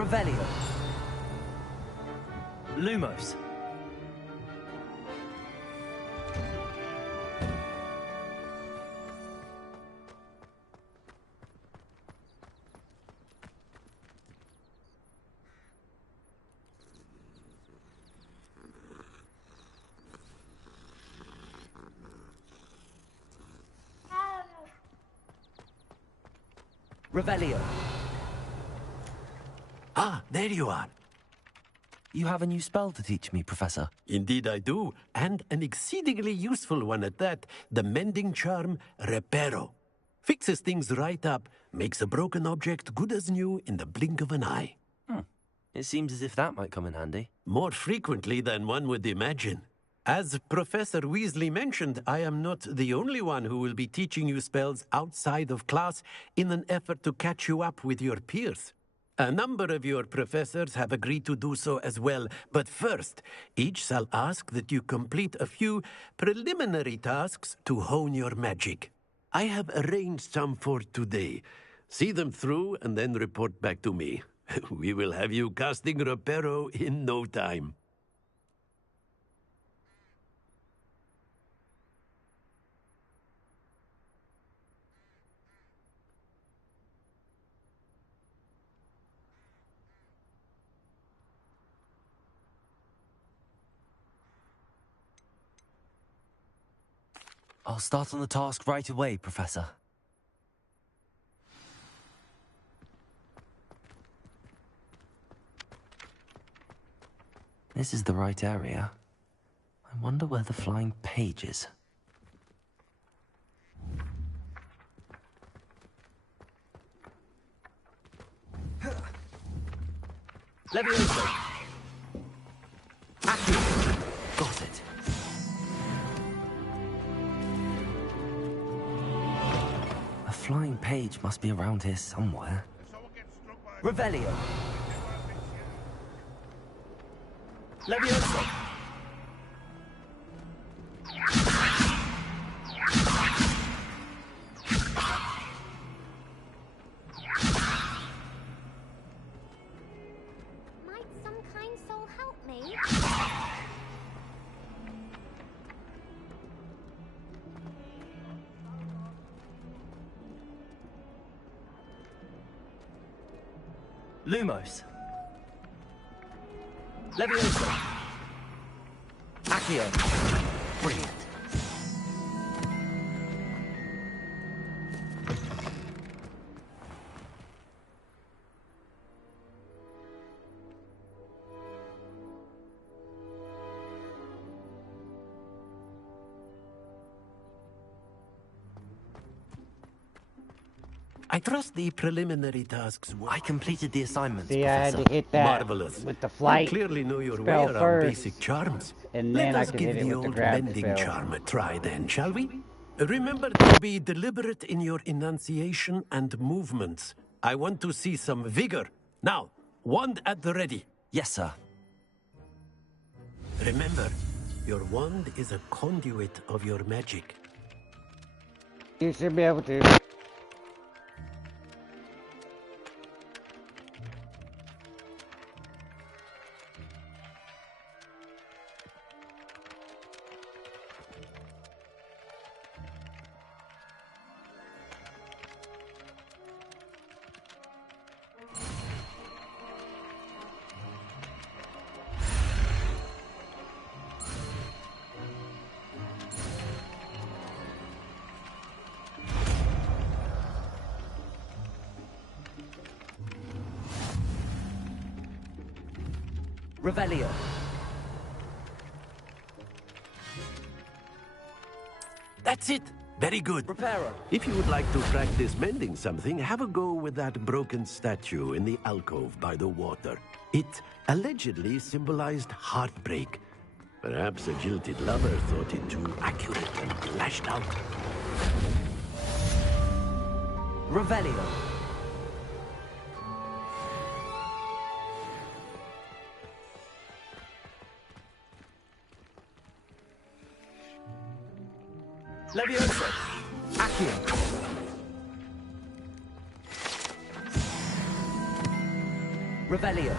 Revelio. Lumos. Revelio. Ah, there you are. You have a new spell to teach me, Professor. Indeed I do, and an exceedingly useful one at that. The mending charm, Reparo. Fixes things right up, makes a broken object good as new in the blink of an eye. It seems as if that might come in handy. More frequently than one would imagine. As Professor Weasley mentioned, I am not the only one who will be teaching you spells outside of class in an effort to catch you up with your peers. A number of your professors have agreed to do so as well, but first, each shall ask that you complete a few preliminary tasks to hone your magic. I have arranged some for today. See them through and then report back to me. We will have you casting Reparo in no time. I'll start on the task right away, Professor. This is the right area. I wonder where the flying page is. Levioso. Accio. Got it. A flying page must be around here somewhere. Revelio. Levioso. Might some kind soul help me? Lumos. Levioso. Accio. Brilliant. I trust the preliminary tasks were... I completed the assignments, See, I had Professor. to hit that Marvelous. with the You flight clearly know your way spell around first, basic charms. and then Let I us could give hit it the with the old grab mending spell. charm a try then, shall we? Remember to be deliberate in your enunciation and movements. I want to see some vigor. Now, wand at the ready. Yes, sir. Remember, your wand is a conduit of your magic. You should be able to. Revelio. That's it. Very good. Reparo. If you would like to practice mending something, have a go with that broken statue in the alcove by the water. It allegedly symbolized heartbreak. Perhaps a jilted lover thought it too accurate and lashed out. Revelio. Levioso. Accio. Revelio.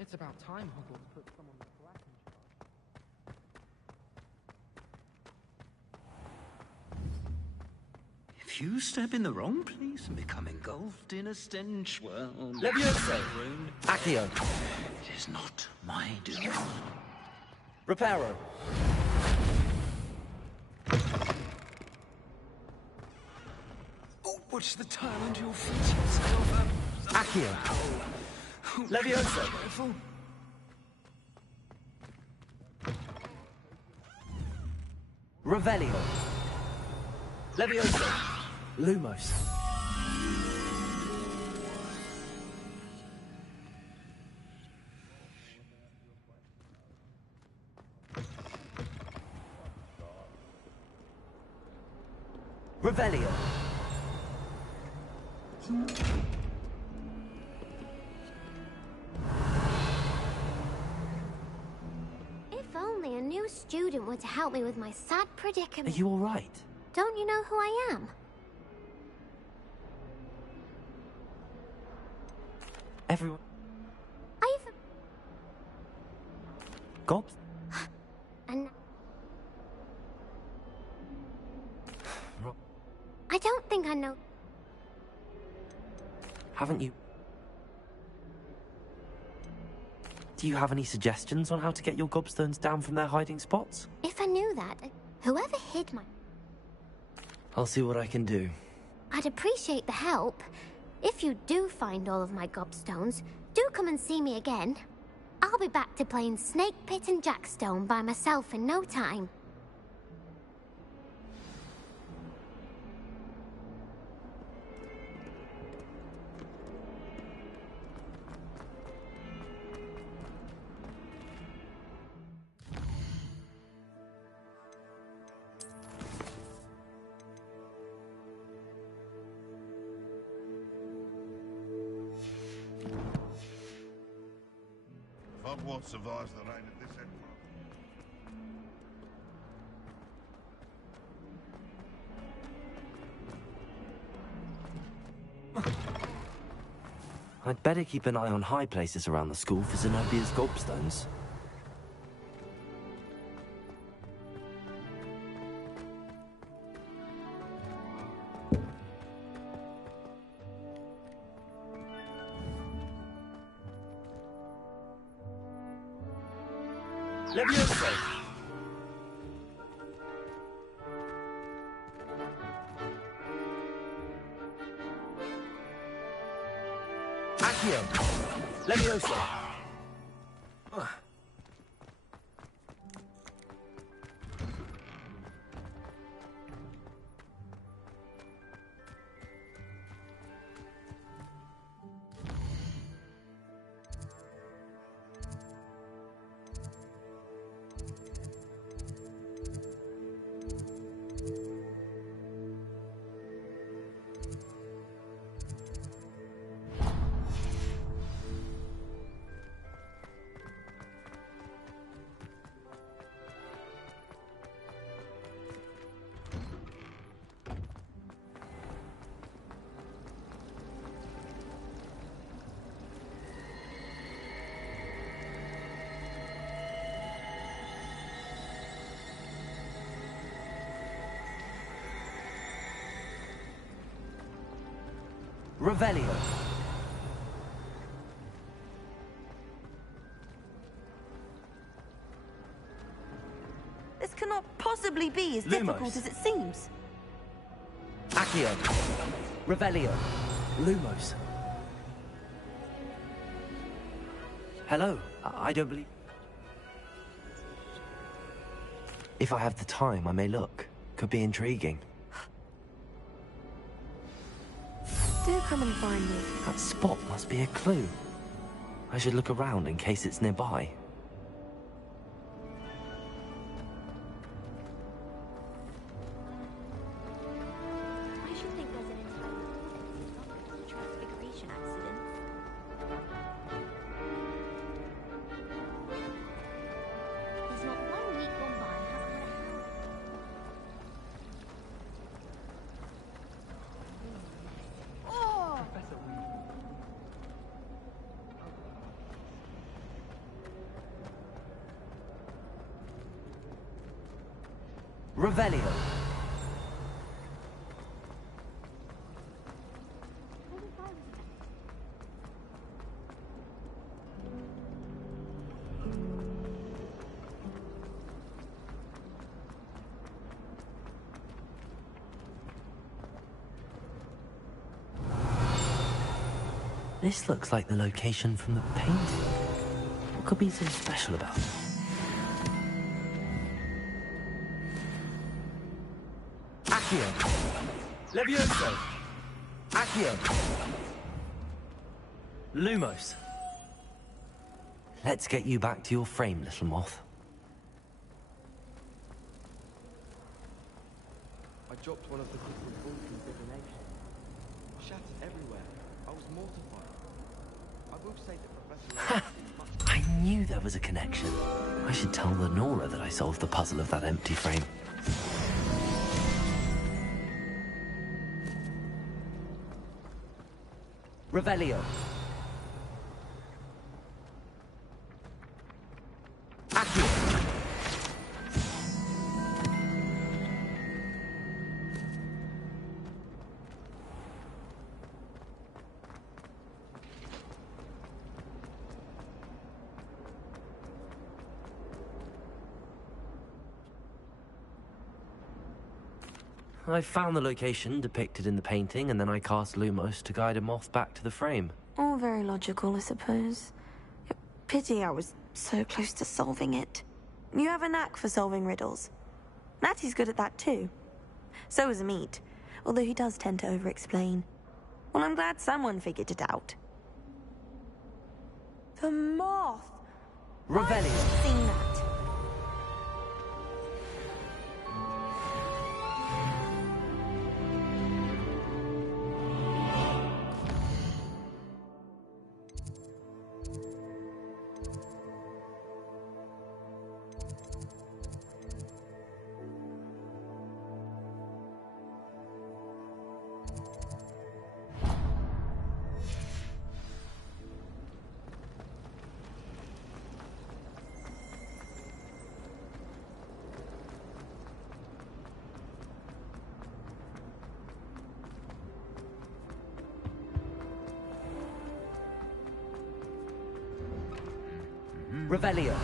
It's about time Hogwarts put someone like Black in charge. If you step in the wrong place and become engulfed in a stench, well... Levioso. Accio. It is not my doing. Reparo. Oh, watch the tile under your feet, yourself. Accio. Levioso. Careful. Revelio. Levioso. Lumos. Revelio. only a new student were to help me with my sad Are predicament. you all right? Don't you know who I am? Everyone... I've... Gobs? And Ro- I don't think I know... Haven't you... Do you have any suggestions on how to get your gobstones down from their hiding spots? If I knew that, whoever hid my... I'll see what I can do. I'd appreciate the help. If you do find all of my gobstones, do come and see me again. I'll be back to playing Snake Pit and Jackstone by myself in no time. Hogwarts survives the reign of this emperor. I'd better keep an eye on high places around the school for Zenobia's gobstones. Levioso! Accio! Levioso! Revelio. This cannot possibly be as Lumos. difficult as it seems. Accio. Revelio. Lumos. Hello. I don't believe... If I have the time, I may look. Could be intriguing. Do come and find me. That spot must be a clue. I should look around in case it's nearby. I should think there's an entirely transfiguration accident. There's not one week gone by I haven't had a hand. Revelio. This looks like the location from the painting. What could be so special about it? Accio! Levioso! Accio! Lumos. Let's get you back to your frame, little moth. I dropped one of the crystal balls in divination. Shattered everywhere. I was mortified. I will say that Professor I knew there was a connection. I should tell Lenora that I solved the puzzle of that empty frame. Revelio. Accio. I found the location depicted in the painting, and then I cast Lumos to guide a moth back to the frame. All very logical, I suppose. Pity I was so close to solving it. You have a knack for solving riddles. Natty's good at that too. So is Amit, although he does tend to over-explain. Well, I'm glad someone figured it out. The moth! Revelio. I've seen that. Revelio.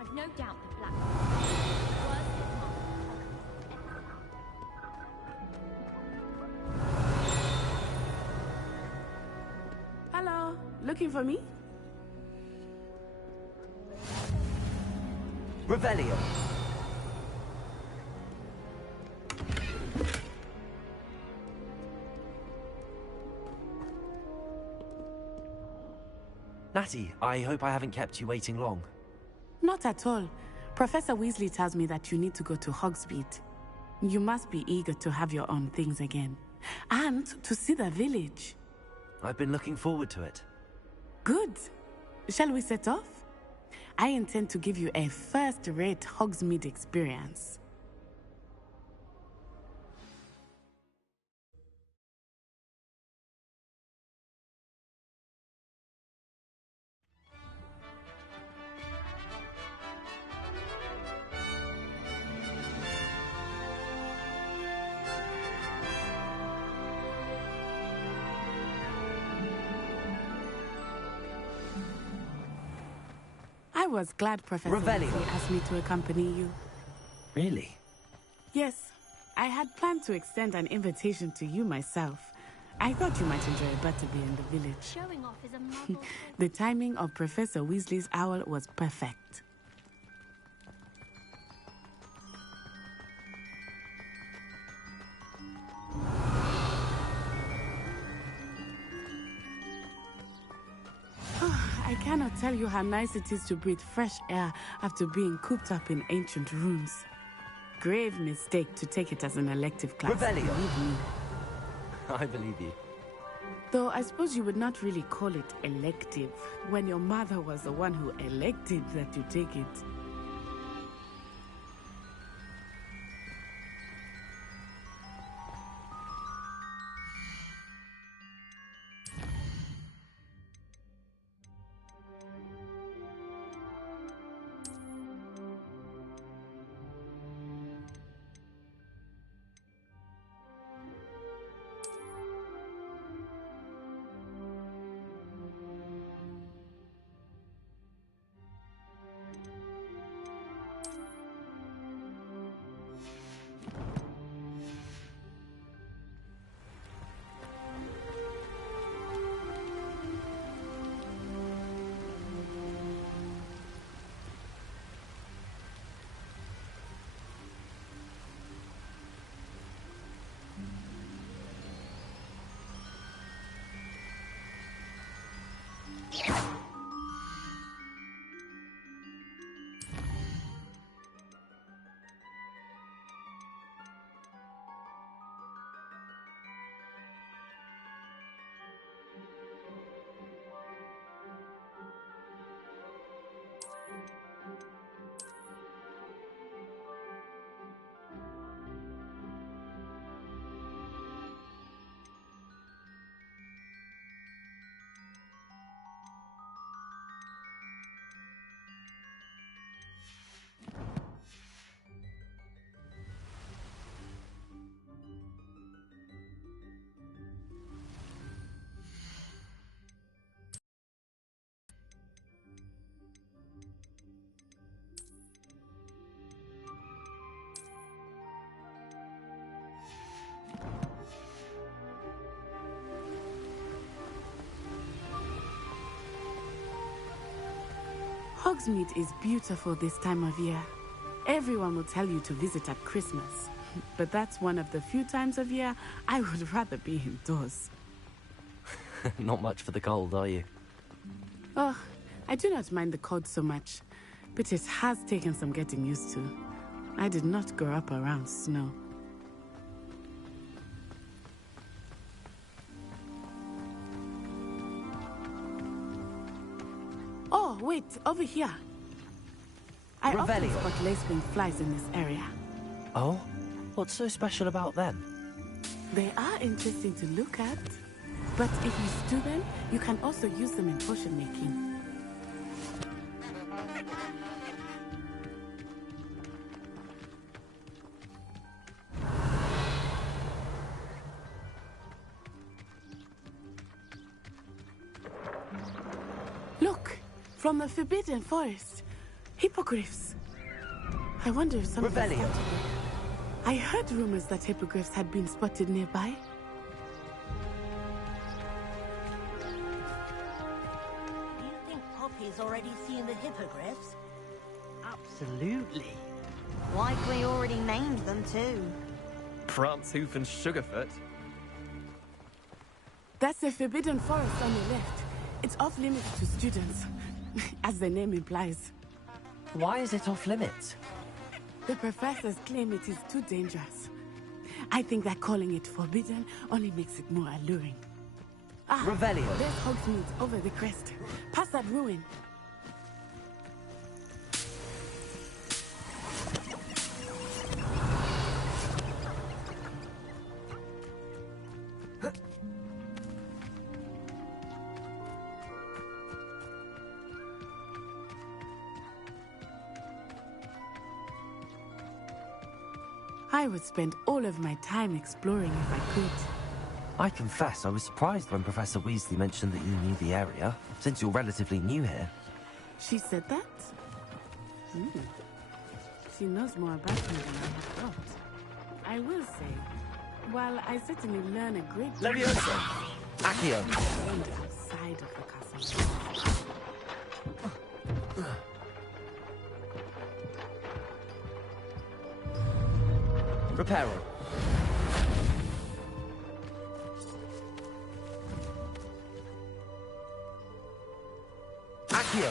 I've no doubt that Black was Hello, looking for me? Revelio. Natty, I hope I haven't kept you waiting long. Not at all. Professor Weasley tells me that you need to go to Hogsmeade. You must be eager to have your own things again. And to see the village. I've been looking forward to it. Good. Shall we set off? I intend to give you a first-rate Hogsmeade experience. I was glad Professor Revelio. Weasley asked me to accompany you. Really? Yes, I had planned to extend an invitation to you myself. I thought you might enjoy a butterbeer in the village. showing off is a muggle. The timing of Professor Weasley's owl was perfect. I cannot tell you how nice it is to breathe fresh air after being cooped up in ancient rooms. Grave mistake to take it as an elective class. Revelio. Believe me. I believe you. Though I suppose you would not really call it elective when your mother was the one who elected that you take it. Hogsmeade is beautiful this time of year. Everyone will tell you to visit at Christmas. But that's one of the few times of year I would rather be indoors. Not much for the cold, are you? Oh, I do not mind the cold so much, but it has taken some getting used to. I did not grow up around snow. Oh, wait, over here. I often Revelio. spot lacewing flies in this area. Oh? What's so special about them? They are interesting to look at, but if you stew them, you can also use them in potion making. Look, from the Forbidden Forest, hippogriffs. I wonder if some of us Revelio. started there. I heard rumors that hippogriffs had been spotted nearby. Do you think Poppy's already seen the hippogriffs? Absolutely. Likely already named them too. Prancehoof and Sugarfoot. That's the Forbidden Forest on the left. It's off limits to students, as the name implies. Why is it off limits? The professors claim it is too dangerous. I think that calling it forbidden only makes it more alluring. Ah, Revelio. there's Hogsmeade over the crest. Past that ruin. I would spend all of my time exploring if I could. I confess I was surprised when Professor Weasley mentioned that you knew the area, since you're relatively new here. She said that? She knows more about me than I had thought. I will say, while I certainly learn a great deal Leviosa! Accio! outside of the castle. Reparo. Accio!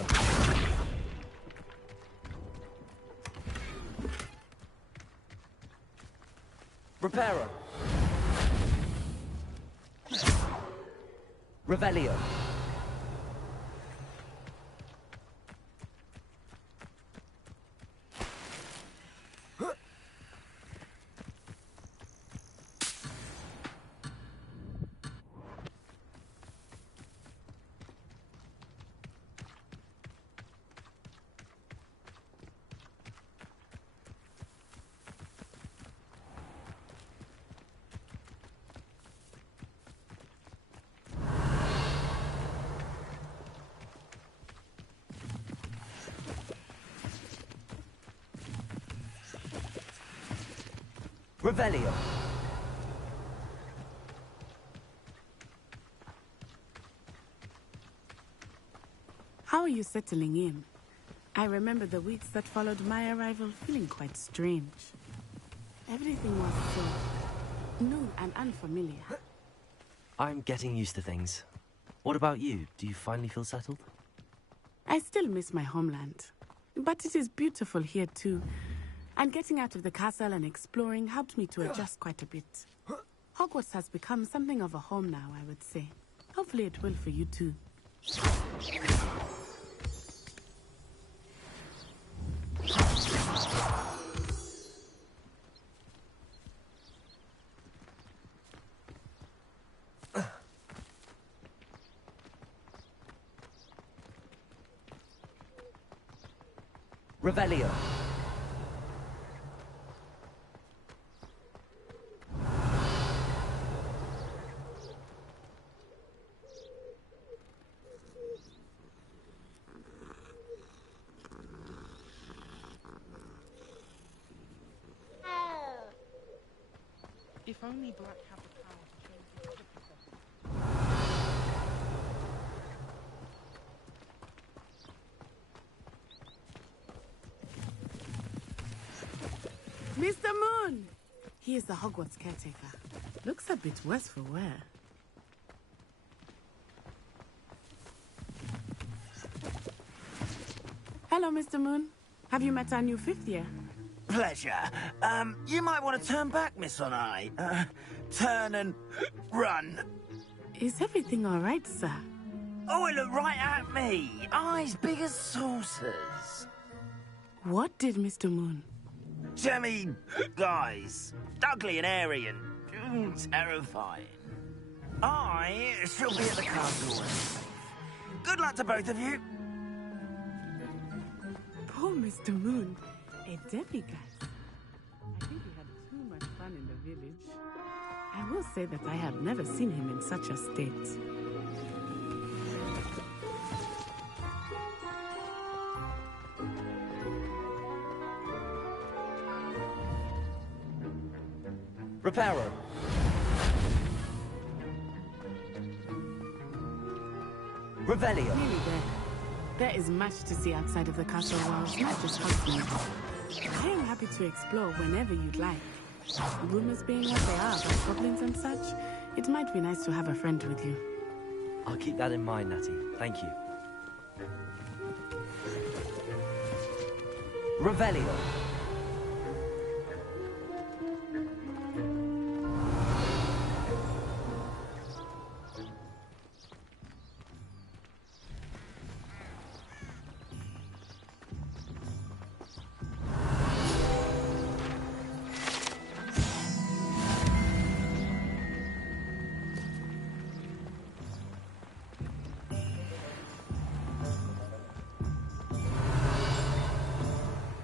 Reparo. Revelio. Revelio. How are you settling in? I remember the weeks that followed my arrival feeling quite strange. Everything was so new and unfamiliar. I'm getting used to things. What about you? Do you finally feel settled? I still miss my homeland. But it is beautiful here too. And getting out of the castle and exploring helped me to adjust quite a bit. Hogwarts has become something of a home now, I would say. Hopefully it will for you too. Revelio. If only Black had the power to change the other professors. Mr. Moon! He is the Hogwarts caretaker. Looks a bit worse for wear. Hello, Mr. Moon. Have you met our new fifth year? Pleasure. You might want to turn back, Miss Onai. Turn and run. Is everything all right, sir? Oh, it looked right at me. Eyes big as saucers. What did Mr. Moon? Jemmy, guys. Ugly and airy and terrifying. I shall be at the castle. Good luck to both of you. Poor Mr. Moon. A demigod. I think he had too much fun in the village. I will say that I have never seen him in such a state. Reparo. Revelio. Nearly there. There is much to see outside of the castle walls, not just Hogsmeade. I am happy to explore whenever you'd like. Rumors being what they are about goblins and such, it might be nice to have a friend with you. I'll keep that in mind, Natty. Thank you. Revelio.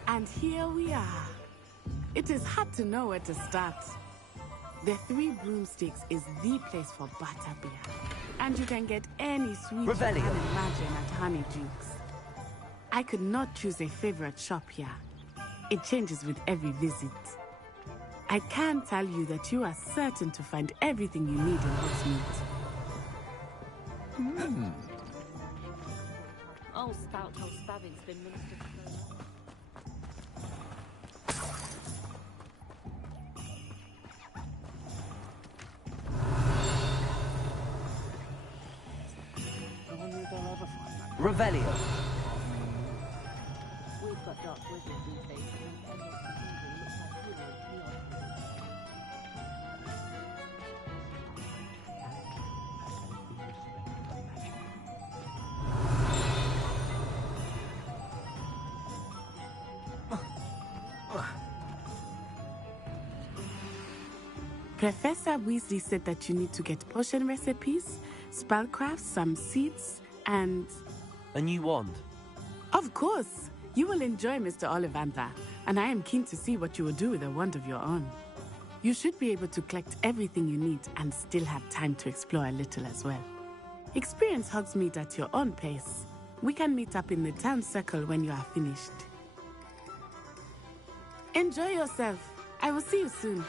And here we are. It is hard to know where to start. The Three Broomsticks is the place for butterbeer. And you can get any sweet you can imagine at Honeydukes. I could not choose a favorite shop here. It changes with every visit. I can tell you that you are certain to find everything you need in Hogsmeade. Oh, stout old Spavin's been ministered to. Revelio. We've got dark wizards these days, and Emerald Cathedral looks like hero neon. Professor Weasley said that you need to get potion recipes, spellcrafts, some seeds, and... A new wand. Of course! You will enjoy Mr. Ollivander, and I am keen to see what you will do with a wand of your own. You should be able to collect everything you need and still have time to explore a little as well. Experience Hogsmeade at your own pace. We can meet up in the town circle when you are finished. Enjoy yourself. I will see you soon.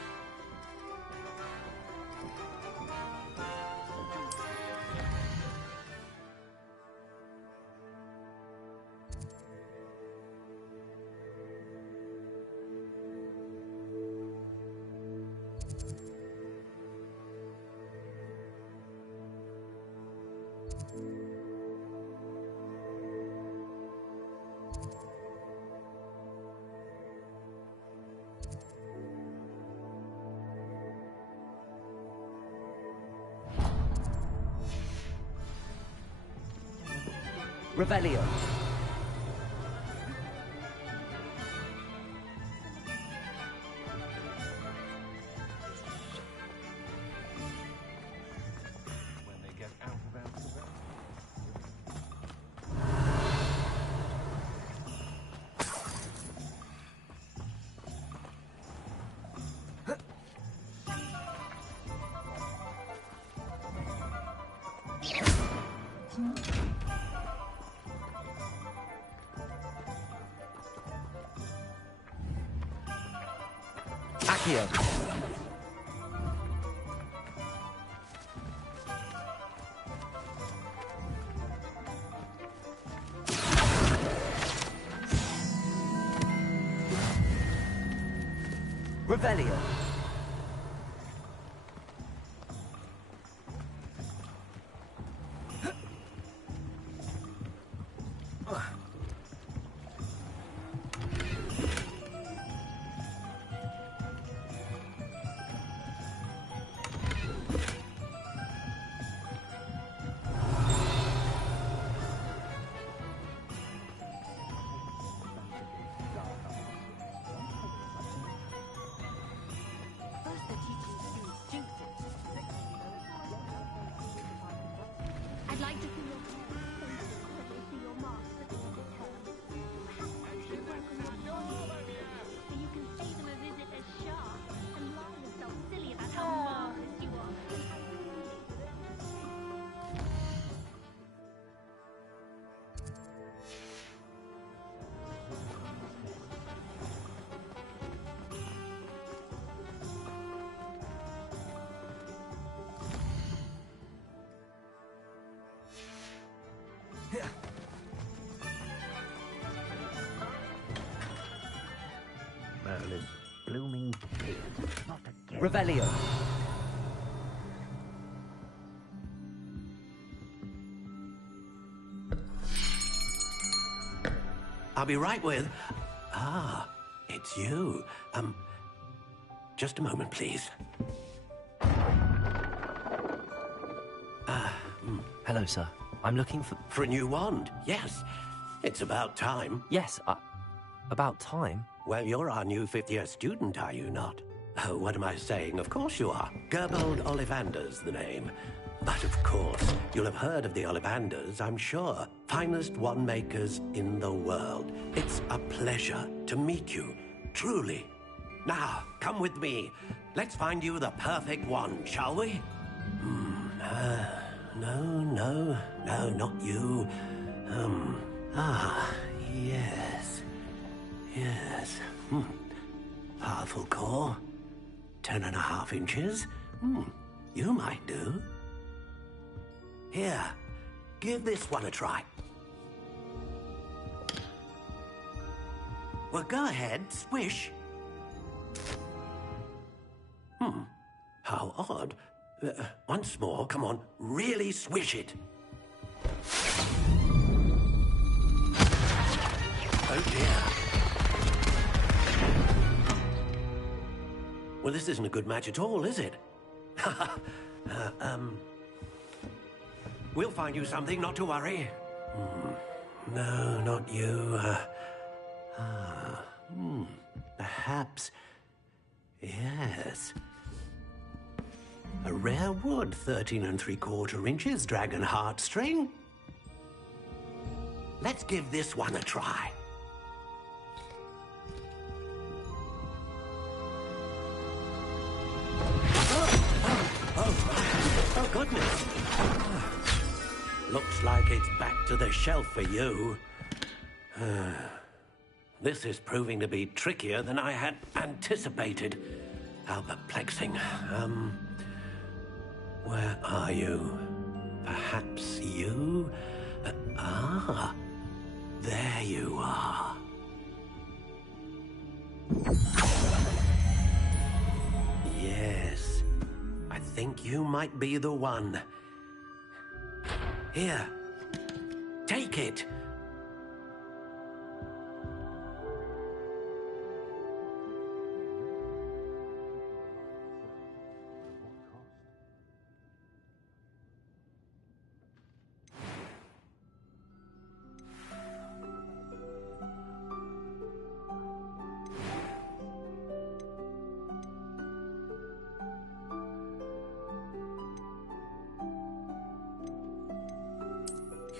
Revelio. Accio. Revelio. I'd like to see your see your marks at the end of term. Perhaps actually work on your drawings, so you can pay them a visit as sharp and lie yourself silly about how marvelous you are. Merlin's blooming beard. Not again. Revelio. I'll be right with... Ah, it's you. Just a moment, please. Hello, sir. I'm looking for... For a new wand, yes. It's about time. Yes, about time. Well, you're our new fifth-year student, are you not? Oh, what am I saying? Of course you are. Gerbold Ollivander's the name. But of course, you'll have heard of the Ollivanders, I'm sure. Finest wand makers in the world. It's a pleasure to meet you, truly. Now, come with me. Let's find you the perfect wand, shall we? No, not you. Yes. Yes. Powerful core. 10.5 inches. You might do. Here, give this one a try. Well, go ahead, swish. How odd. Once more, come on, really swish it. Oh dear. Well, this isn't a good match at all, is it? We'll find you something, not to worry. No, not you. Perhaps... Yes. A rare wood, 13 3/4 inches, dragon heartstring. Let's give this one a try. Oh, goodness. Looks like it's back to the shelf for you. This is proving to be trickier than I had anticipated. How perplexing. Where are you? Perhaps you? There you are. Yes, I think you might be the one. Here, take it.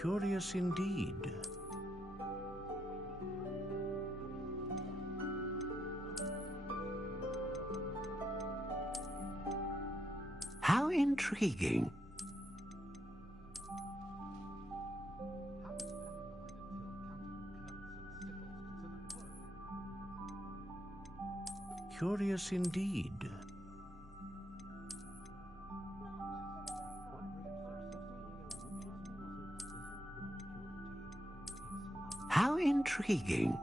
Curious indeed. How intriguing. Curious indeed. How intriguing.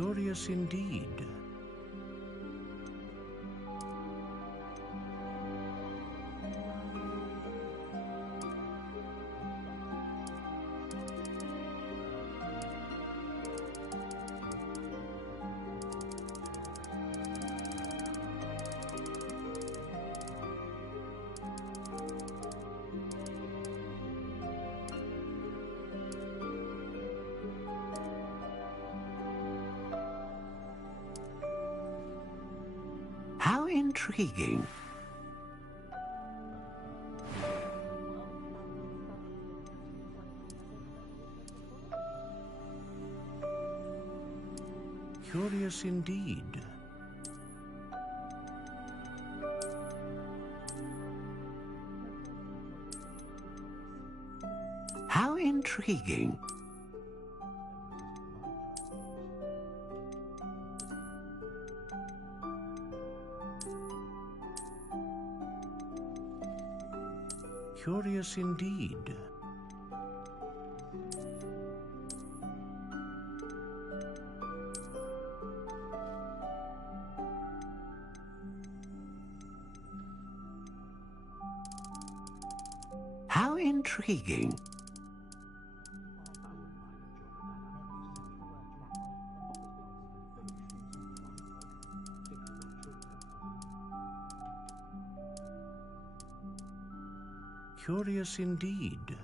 Curious indeed. How intriguing. Curious indeed. How intriguing. Curious indeed. How intriguing. Curious indeed.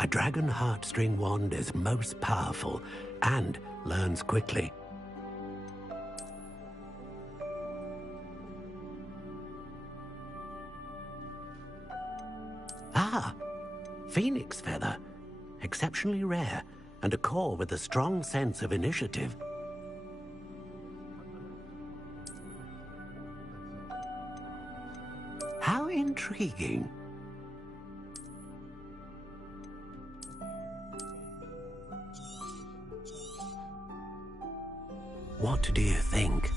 A dragon heartstring wand is most powerful and learns quickly. Ah, phoenix feather. Exceptionally rare, and a core with a strong sense of initiative. How intriguing. What do you think?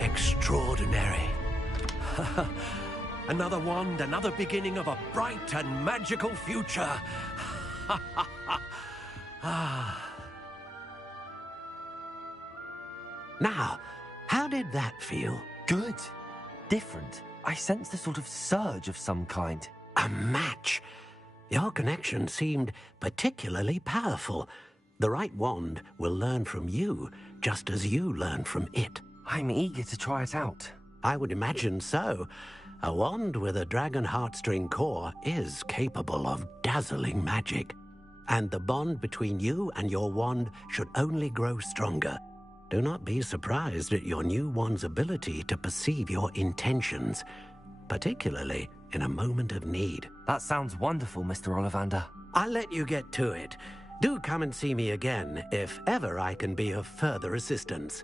Extraordinary. Another wand, another beginning of a bright and magical future. Now, how did that feel? Good. Different. I sensed a sort of surge of some kind. A match. Your connection seemed particularly powerful. The right wand will learn from you, just as you learn from it. I'm eager to try it out. I would imagine so. A wand with a dragon heartstring core is capable of dazzling magic. And the bond between you and your wand should only grow stronger. Do not be surprised at your new wand's ability to perceive your intentions, particularly in a moment of need. That sounds wonderful, Mr. Ollivander. I'll let you get to it. Do come and see me again if ever I can be of further assistance.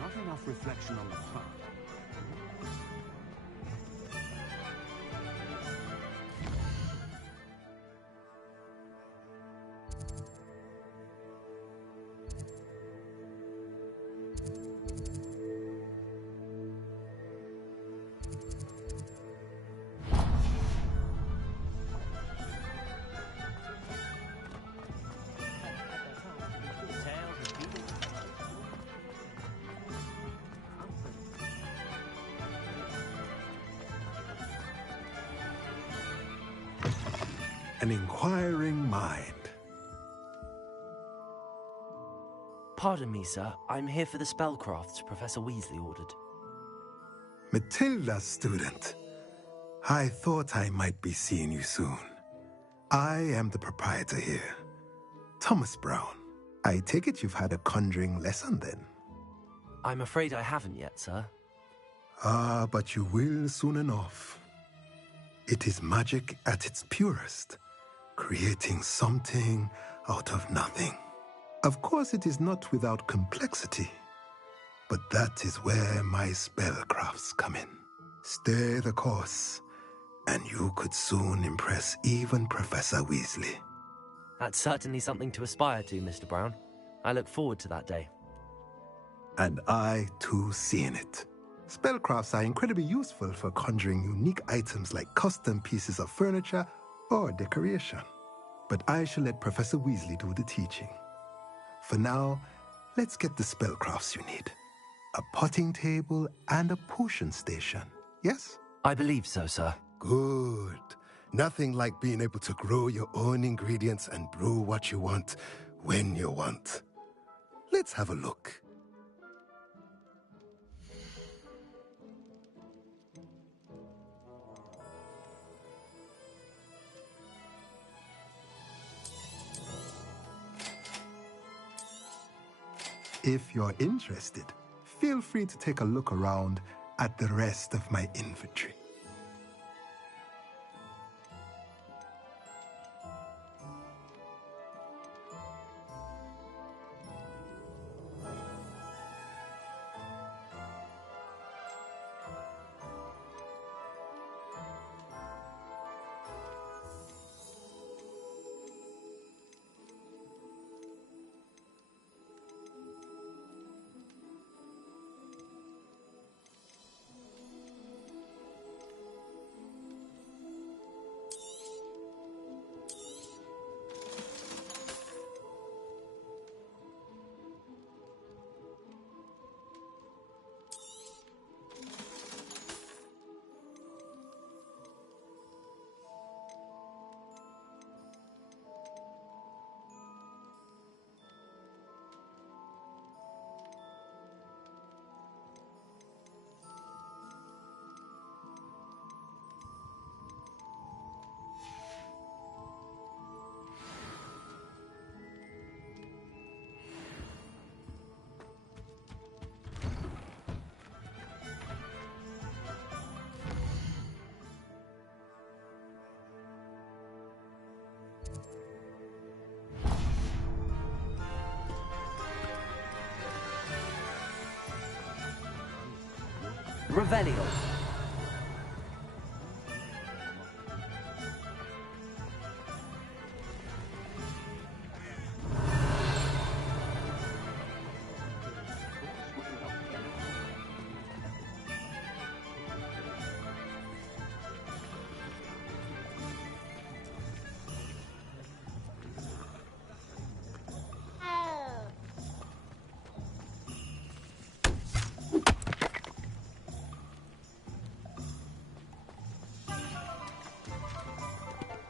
Not enough reflection on the front. An inquiring mind. Pardon me, sir. I'm here for the spellcrafts Professor Weasley ordered. Matilda's student. I thought I might be seeing you soon. I am the proprietor here, Thomas Brown. I take it you've had a conjuring lesson then? I'm afraid I haven't yet, sir. Ah, but you will soon enough. It is magic at its purest, creating something out of nothing. Of course, it is not without complexity, but that is where my spellcrafts come in. Stay the course, and you could soon impress even Professor Weasley. That's certainly something to aspire to, Mr. Brown. I look forward to that day. And I, too, seeing it. Spellcrafts are incredibly useful for conjuring unique items like custom pieces of furniture or decoration. But I shall let Professor Weasley do the teaching. For now, let's get the spellcrafts you need. A potting table and a potion station, yes? I believe so, sir. Good. Nothing like being able to grow your own ingredients and brew what you want when you want. Let's have a look. If you're interested, feel free to take a look around at the rest of my inventory. Revelio.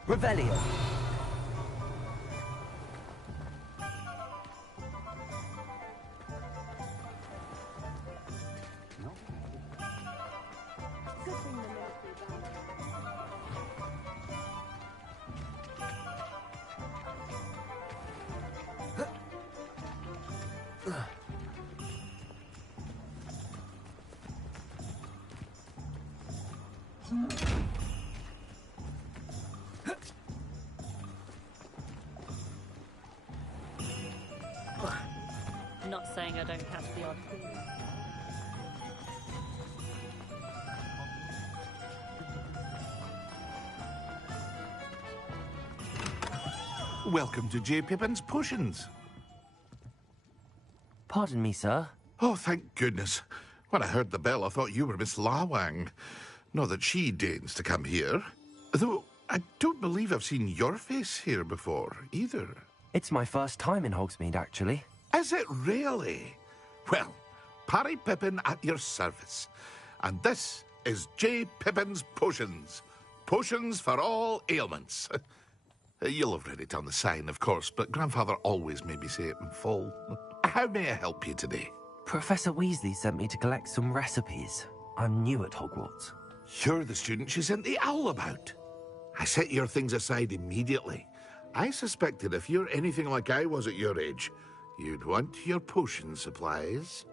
Revelio. Not saying I don't catch the odd thing. Welcome to J. Pippin's Potions. Pardon me, sir. Oh, thank goodness. When I heard the bell, I thought you were Miss Lawang. Not that she deigns to come here. Though, I don't believe I've seen your face here before, either. It's my first time in Hogsmeade, actually. Is it really? Well, Parry Pippin at your service. And this is J. Pippin's Potions. Potions for all ailments. You'll have read it on the sign, of course, but Grandfather always made me say it in full. How may I help you today? Professor Weasley sent me to collect some recipes. I'm new at Hogwarts. You're the student she sent the owl about. I set your things aside immediately. I suspected if you're anything like I was at your age, you'd want your potion supplies.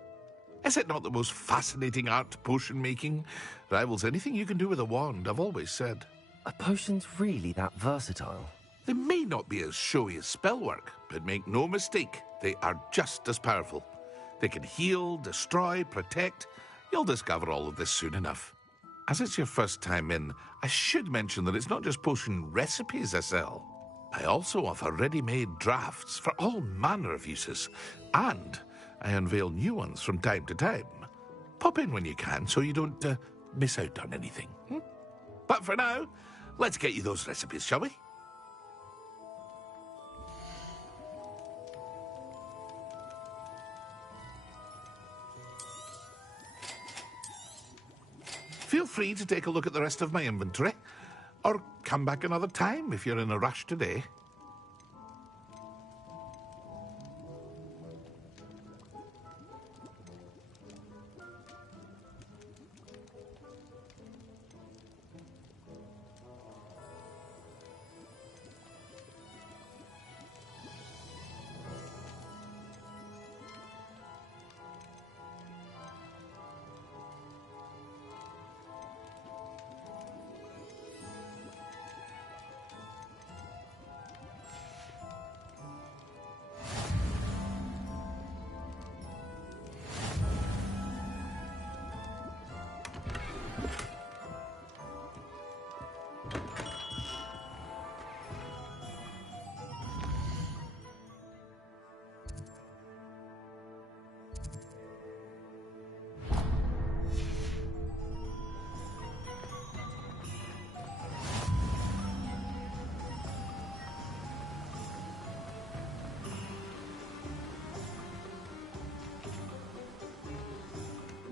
Is it not the most fascinating art, potion making? Rivals anything you can do with a wand, I've always said. Are potions really that versatile? They may not be as showy as spellwork, but make no mistake, they are just as powerful. They can heal, destroy, protect. You'll discover all of this soon enough. As it's your first time in, I should mention that it's not just potion recipes I sell. I also offer ready-made drafts for all manner of uses, and I unveil new ones from time to time. Pop in when you can so you don't miss out on anything. But for now, let's get you those recipes, shall we? Feel free to take a look at the rest of my inventory, or come back another time if you're in a rush today.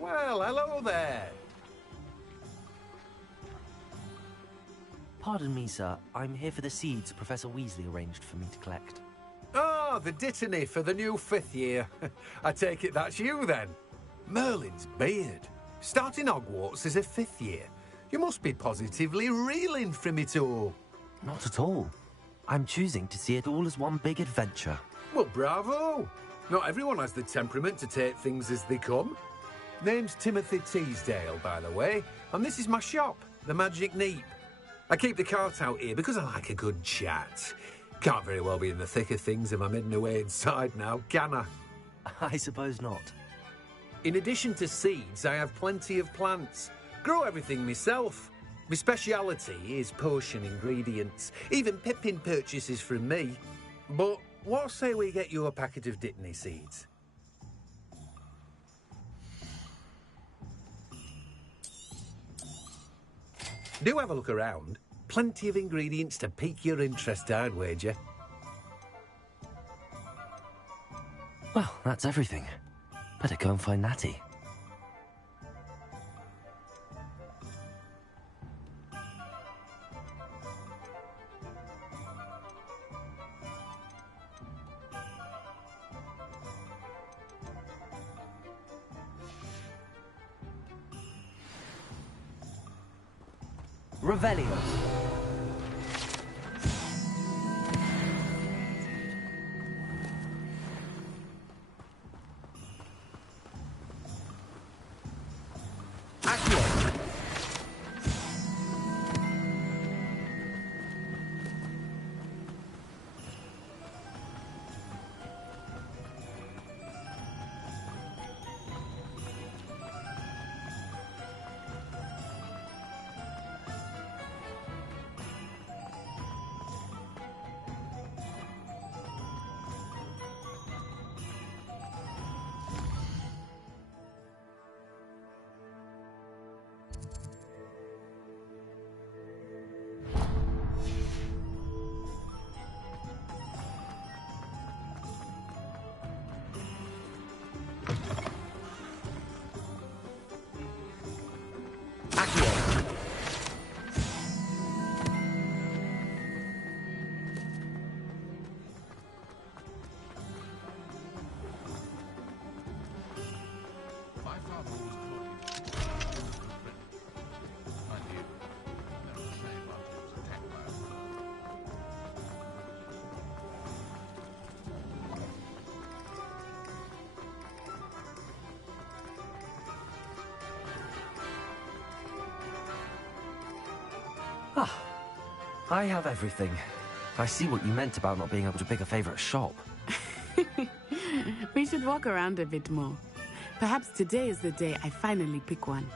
Well, hello there. Pardon me, sir. I'm here for the seeds Professor Weasley arranged for me to collect. Oh, the dittany for the new 5th year. I take it that's you, then. Merlin's beard. Starting Hogwarts as a 5th year. You must be positively reeling from it all. Not at all. I'm choosing to see it all as one big adventure. Well, bravo. Not everyone has the temperament to take things as they come. Name's Timothy Teasdale, by the way, and this is my shop, the Magic Neep. I keep the cart out here because I like a good chat. Can't very well be in the thick of things if I'm hidden away inside now, can I? I suppose not. In addition to seeds, I have plenty of plants. Grow everything myself. My speciality is potion ingredients. Even Pippin purchases from me. But what say we get you a packet of Dittany seeds? Do have a look around. Plenty of ingredients to pique your interest, I'd wager. Well, that's everything. Better go and find Natty. Revelio. Ah, I have everything. I see what you meant about not being able to pick a favourite shop. We should walk around a bit more. Perhaps today is the day I finally pick one.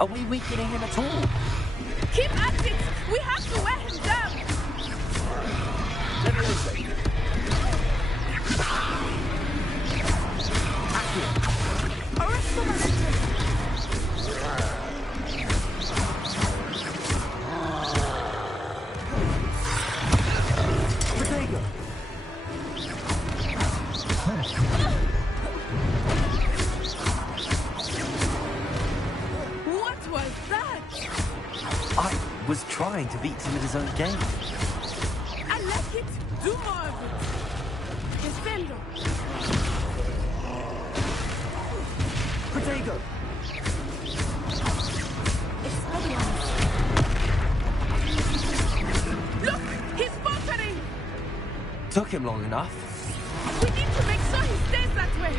Are we weakening him at all? Keep at it! We have to wear him down! Arrest the momentum! Potato! What was that? I was trying to beat him at his own game. I like it. Do more of it. Defendo. Potato! Look! He's faltering! Took him long enough. We need to make sure he stays that way.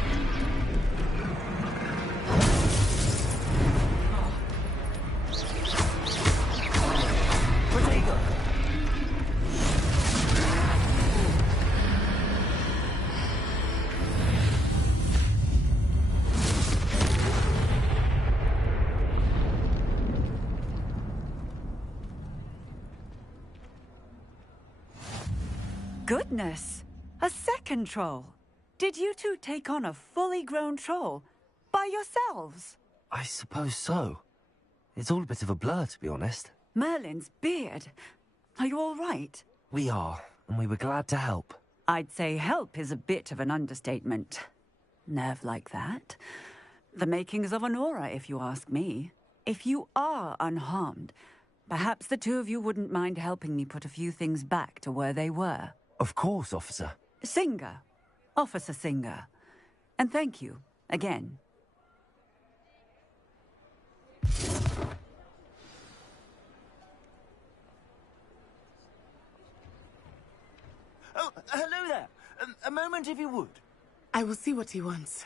Potato! Goodness! A second troll! Did you two take on a fully grown troll? By yourselves? I suppose so. It's all a bit of a blur, to be honest. Merlin's beard. Are you all right? We are, and we were glad to help. I'd say help is a bit of an understatement. Nerve like that. The makings of an aura, if you ask me. If you are unharmed, perhaps the two of you wouldn't mind helping me put a few things back to where they were. Of course, officer. Singer. Officer Singer. And thank you, again. Oh, hello there. A moment, if you would. I will see what he wants.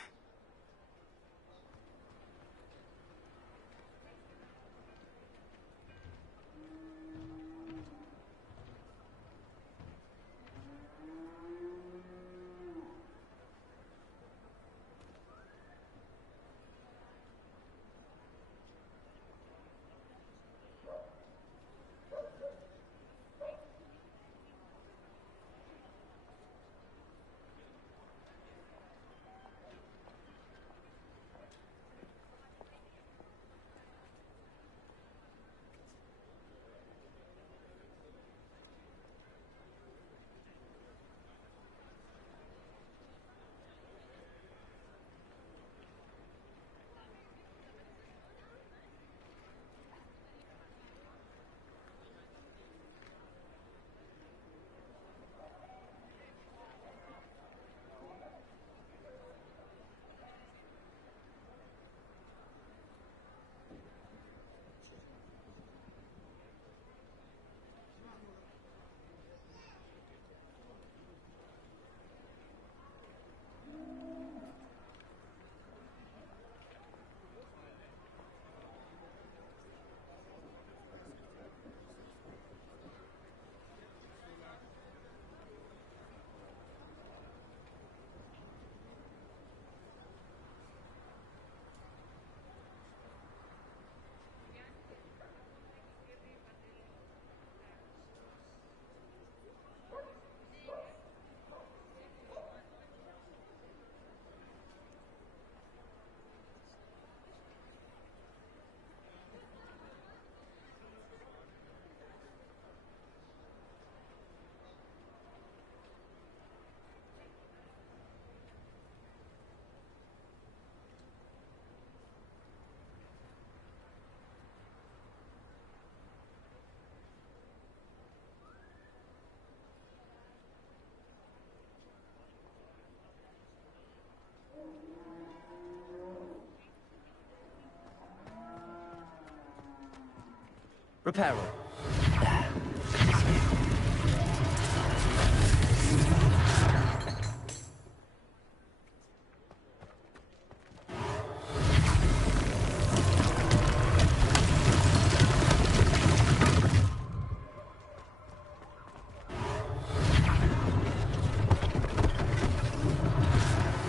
Repairer.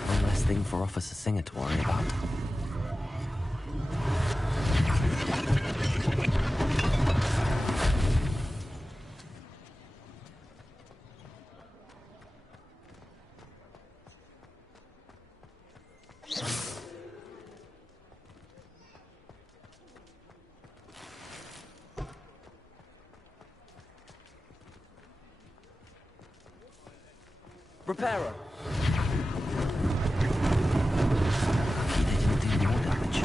One less thing for Officer Singer to worry about. Repairer. Lucky they didn't do more damage.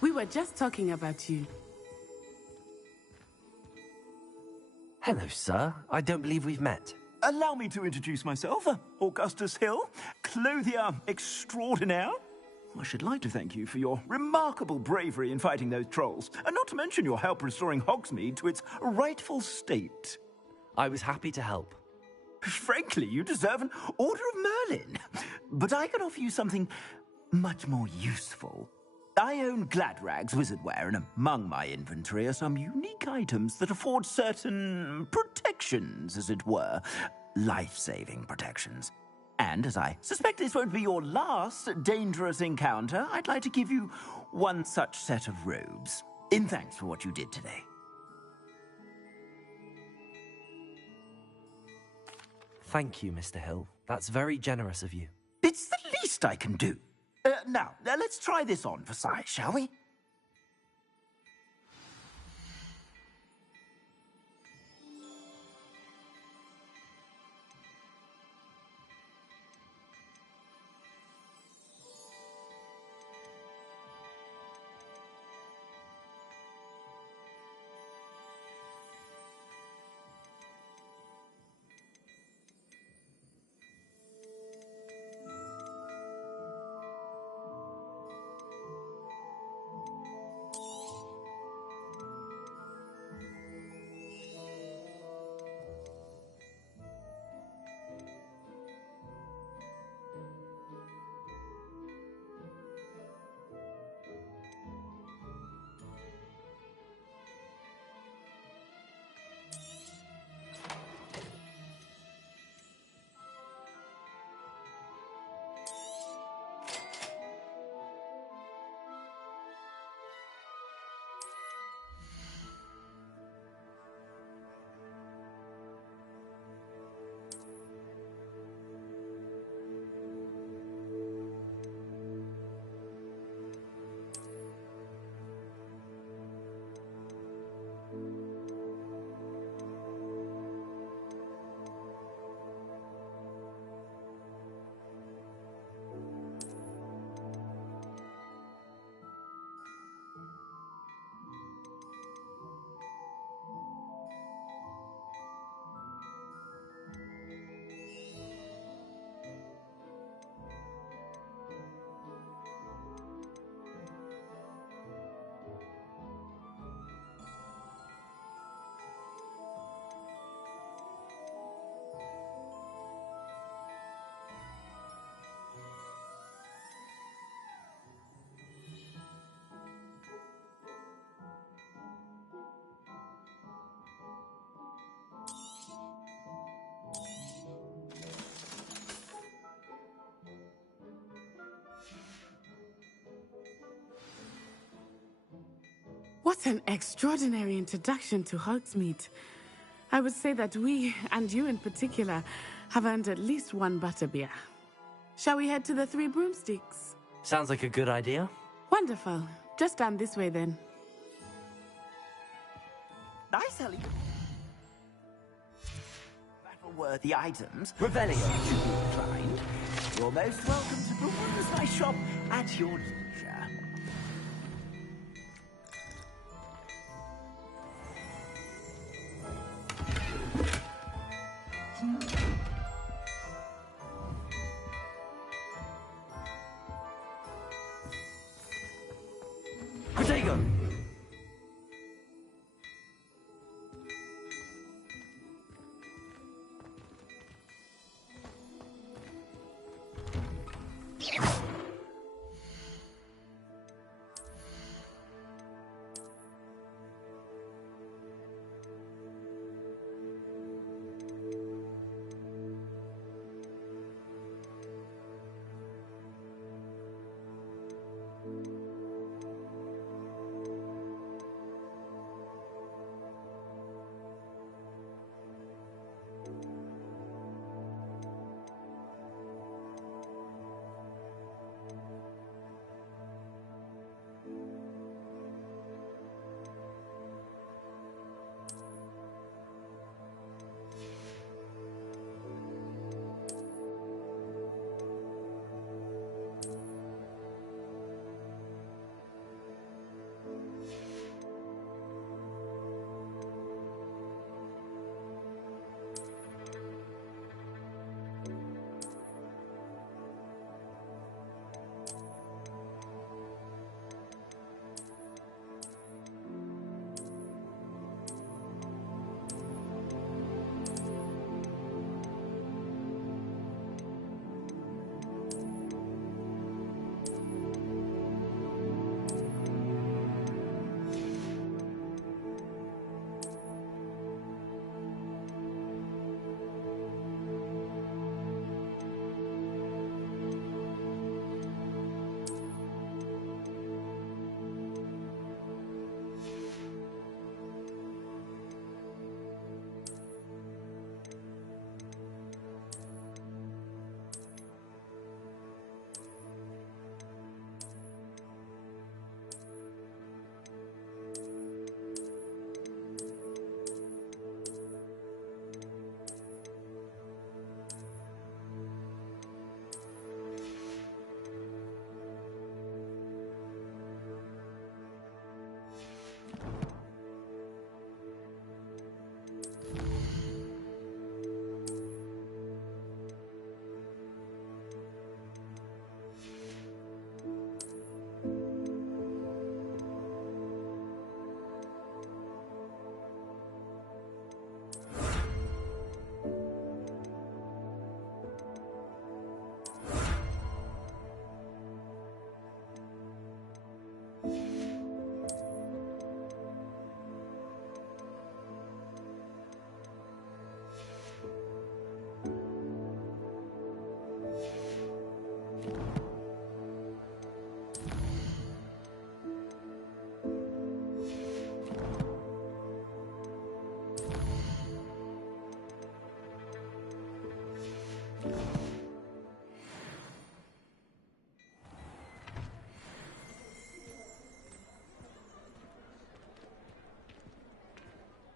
We were just talking about you. Hello, sir. I don't believe we've met. Allow me to introduce myself, Augustus Hill, clothier extraordinaire. I should like to thank you for your remarkable bravery in fighting those trolls, and not to mention your help restoring Hogsmeade to its rightful state. I was happy to help. Frankly, you deserve an Order of Merlin. But I can offer you something much more useful. I own Gladrag's wizardware, and among my inventory are some unique items that afford certain protections, as it were. Life-saving protections. And as I suspect this won't be your last dangerous encounter, I'd like to give you one such set of robes, in thanks for what you did today. Thank you, Mr. Hill. That's very generous of you. It's the least I can do. Now, let's try this on for size, shall we? What an extraordinary introduction to Hogsmeade. I would say that we, and you in particular, have earned at least one butterbeer. Shall we head to the Three Broomsticks? Sounds like a good idea. Wonderful. Just down this way then. Nice, Ellie. Battle-worthy items, Revelio should be declined. You're most welcome to peruse my shop at your leisure. Protego!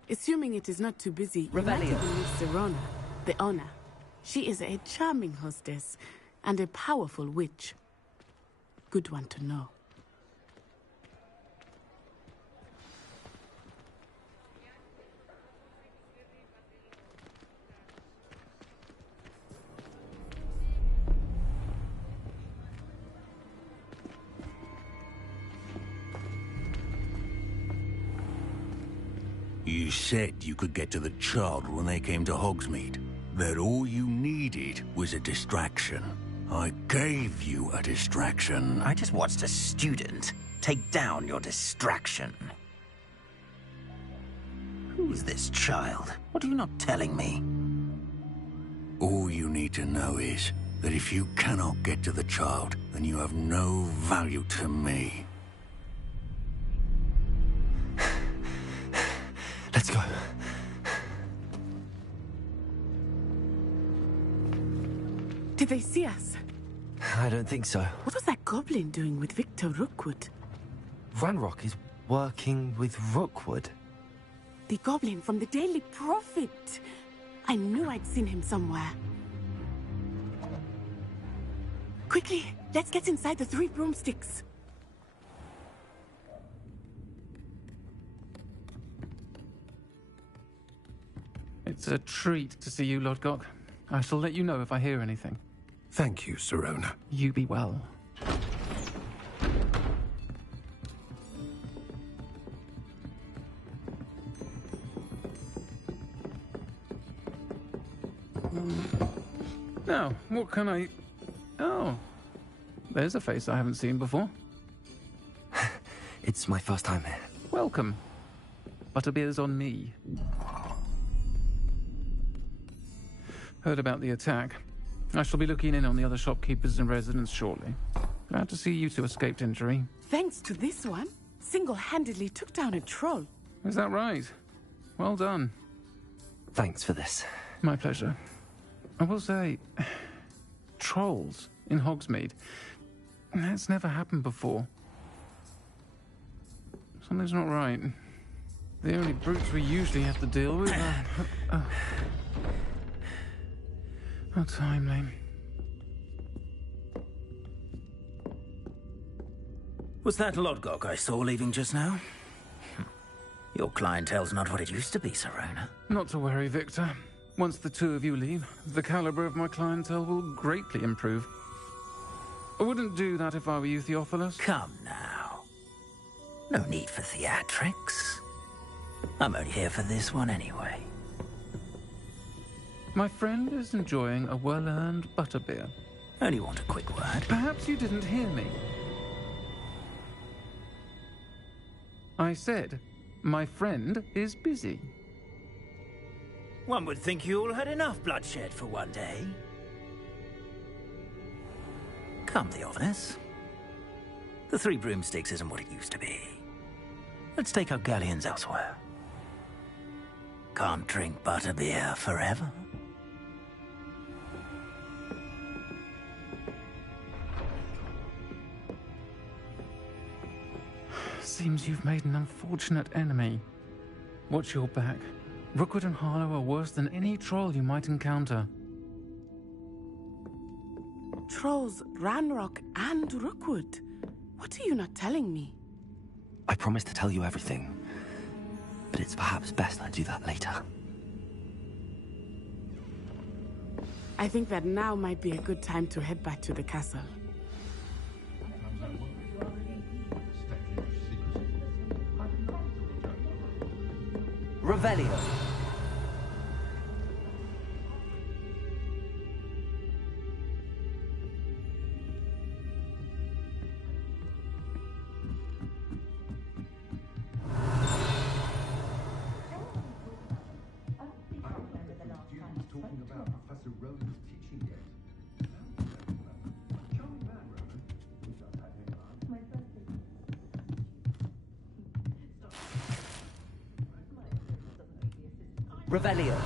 Assuming it is not too busy, you might Revelio. even meet Serona, the owner. She is a charming hostess and a powerful witch. Good one to know. You said you could get to the child when they came to Hogsmeade. That all you needed was a distraction. I gave you a distraction. I just watched a student take down your distraction. Who's this child? What are you not telling me? All you need to know is that if you cannot get to the child, then you have no value to me. Let's go. Did they see us? I don't think so. What was that goblin doing with Victor Rookwood? Ranrock is working with Rookwood. The goblin from the Daily Prophet. I knew I'd seen him somewhere. Quickly, let's get inside the 3 broomsticks. It's a treat to see you, Lodgok. I shall let you know if I hear anything. Thank you, Serona. You be well. Now, what can I... Oh, there's a face I haven't seen before. It's my first time here. Welcome. Butterbeer's on me. Heard about the attack. I shall be looking in on the other shopkeepers and residents shortly. Glad to see you two escaped injury. Thanks to this one, single-handedly took down a troll. Is that right? Well done. Thanks for this. My pleasure. I will say, trolls in Hogsmeade. That's never happened before. Something's not right. The only brutes we usually have to deal with are... How timely. Was that Lodgok I saw leaving just now? Your clientele's not what it used to be, Serona. Not to worry, Victor. Once the 2 of you leave, the caliber of my clientele will greatly improve. I wouldn't do that if I were you, Theophilus. Come now. No need for theatrics. I'm only here for this one anyway. My friend is enjoying a well-earned butterbeer. Only want a quick word. Perhaps you didn't hear me. I said, my friend is busy. One would think you all had enough bloodshed for one day. Come, Theophilus. The 3 broomsticks isn't what it used to be. Let's take our galleons elsewhere. Can't drink butterbeer forever. Seems you've made an unfortunate enemy. Watch your back. Rookwood and Harlow are worse than any troll you might encounter. Trolls, Ranrock, and Rookwood. What are you not telling me? I promised to tell you everything, but it's perhaps best I do that later. I think that now might be a good time to head back to the castle. Revelio. Revelio.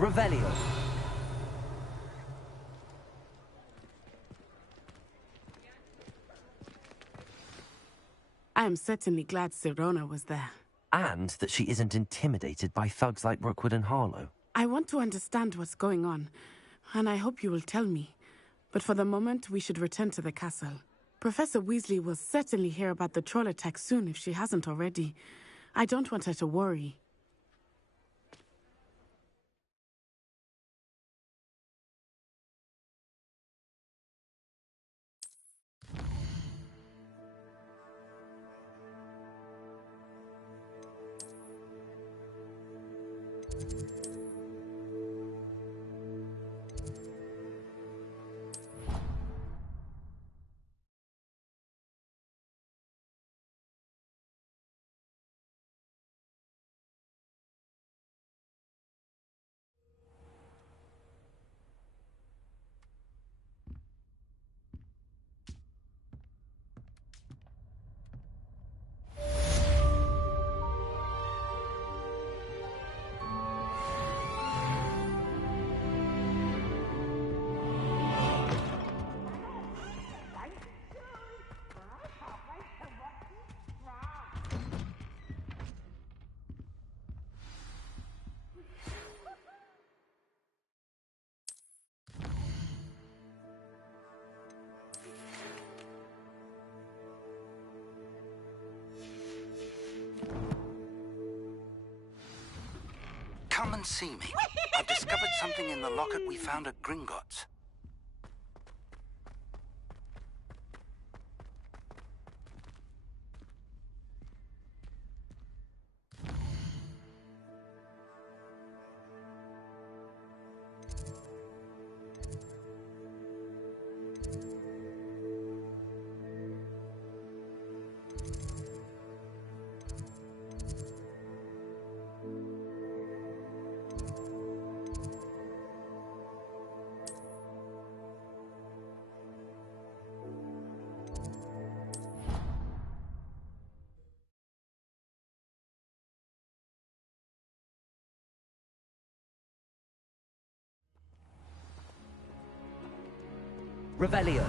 Revelio. I am certainly glad Sirona was there. And that she isn't intimidated by thugs like Rookwood and Harlow. I want to understand what's going on, and I hope you will tell me. But for the moment, we should return to the castle. Professor Weasley will certainly hear about the troll attack soon if she hasn't already. I don't want her to worry. Come and see me. I've discovered something in the locket we found at Gringotts. Revelio.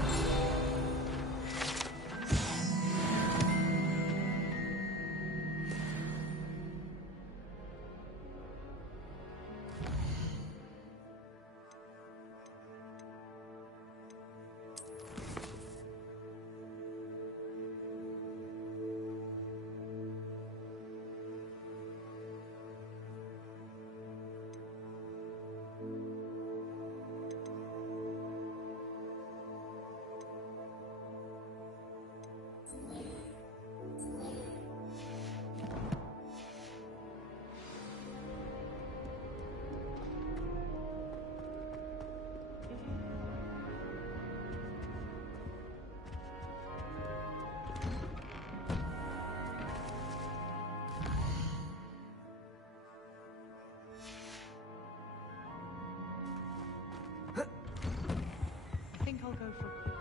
I think I'll go for a quick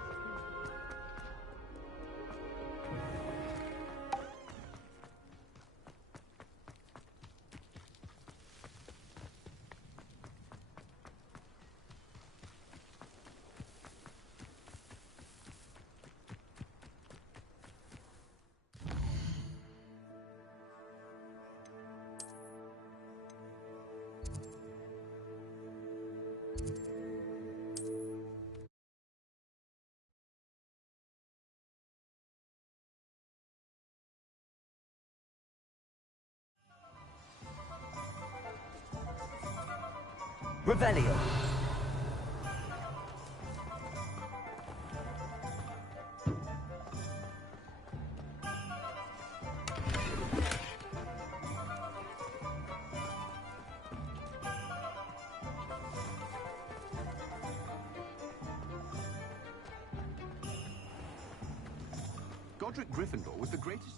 Revelio. Godric Gryffindor was the greatest...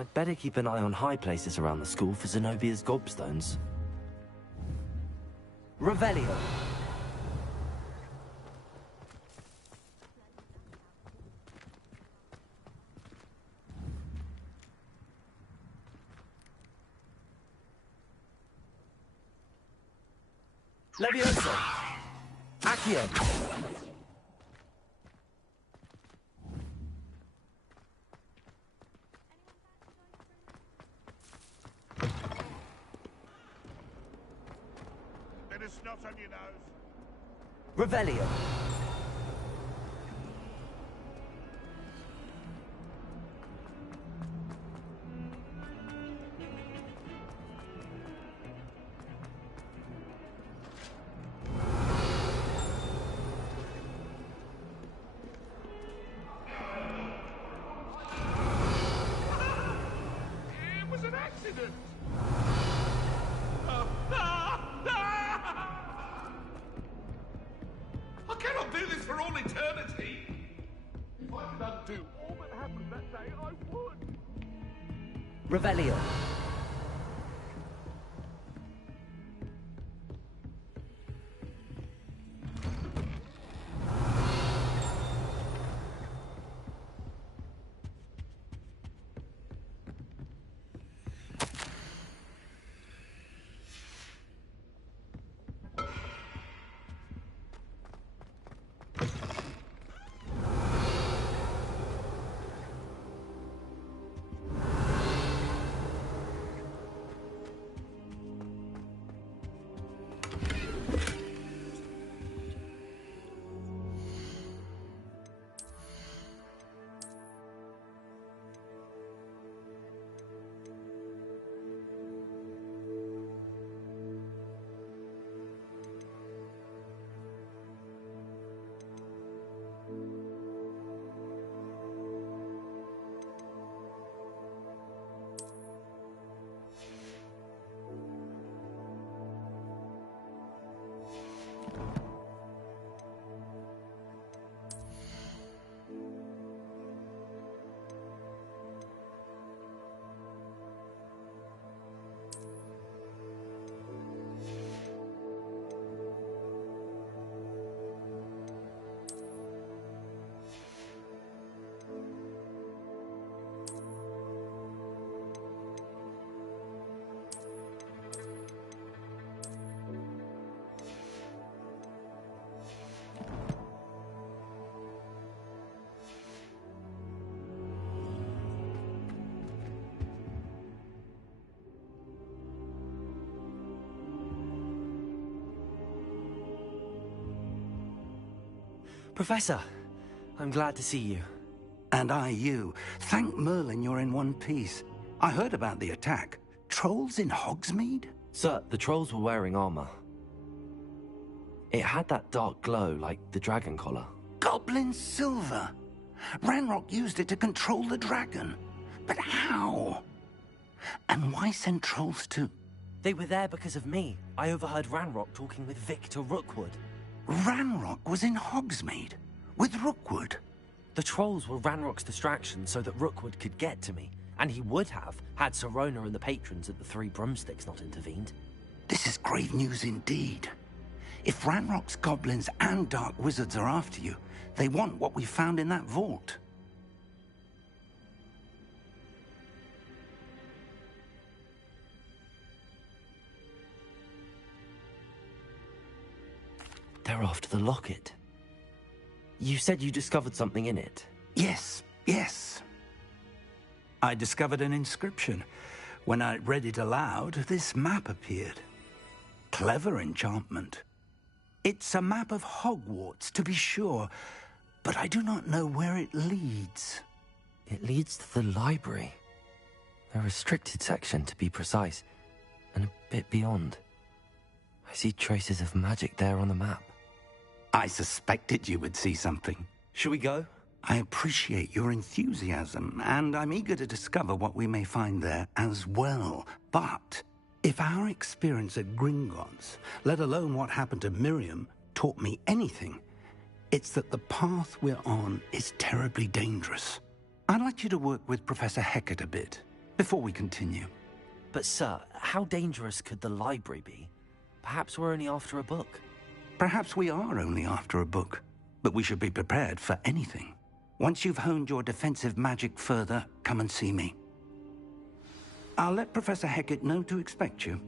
I'd better keep an eye on high places around the school for Zenobia's gobstones. Revelio. Levioso! Accio! Bit of snot on your nose. Revelio! It was an accident. I cannot do this for all eternity. If I could undo all that happened that day, I would. Revelio. Professor, I'm glad to see you. And I you. Thank Merlin you're in one piece. I heard about the attack. Trolls in Hogsmeade? Sir, the trolls were wearing armor. It had that dark glow like the dragon collar. Goblin silver. Ranrock used it to control the dragon. But how? And why send trolls too? They were there because of me. I overheard Ranrock talking with Victor Rookwood. Ranrock was in Hogsmeade? With Rookwood? The trolls were Ranrock's distraction so that Rookwood could get to me. And he would have, had Sirona and the patrons at the Three Broomsticks not intervened. This is grave news indeed. If Ranrock's goblins and dark wizards are after you, they want what we found in that vault. They're after the locket. You said you discovered something in it. Yes, yes. I discovered an inscription. When I read it aloud, this map appeared. Clever enchantment. It's a map of Hogwarts, to be sure, but I do not know where it leads. It leads to the library. A restricted section, to be precise, and a bit beyond. I see traces of magic there on the map. I suspected you would see something. Shall we go? I appreciate your enthusiasm, and I'm eager to discover what we may find there as well. But if our experience at Gringotts, let alone what happened to Miriam, taught me anything, it's that the path we're on is terribly dangerous. I'd like you to work with Professor Hecat a bit. before we continue. But, sir, how dangerous could the library be? Perhaps we're only after a book. Perhaps we are only after a book, but we should be prepared for anything. Once you've honed your defensive magic further, come and see me. I'll let Professor Hecat know to expect you.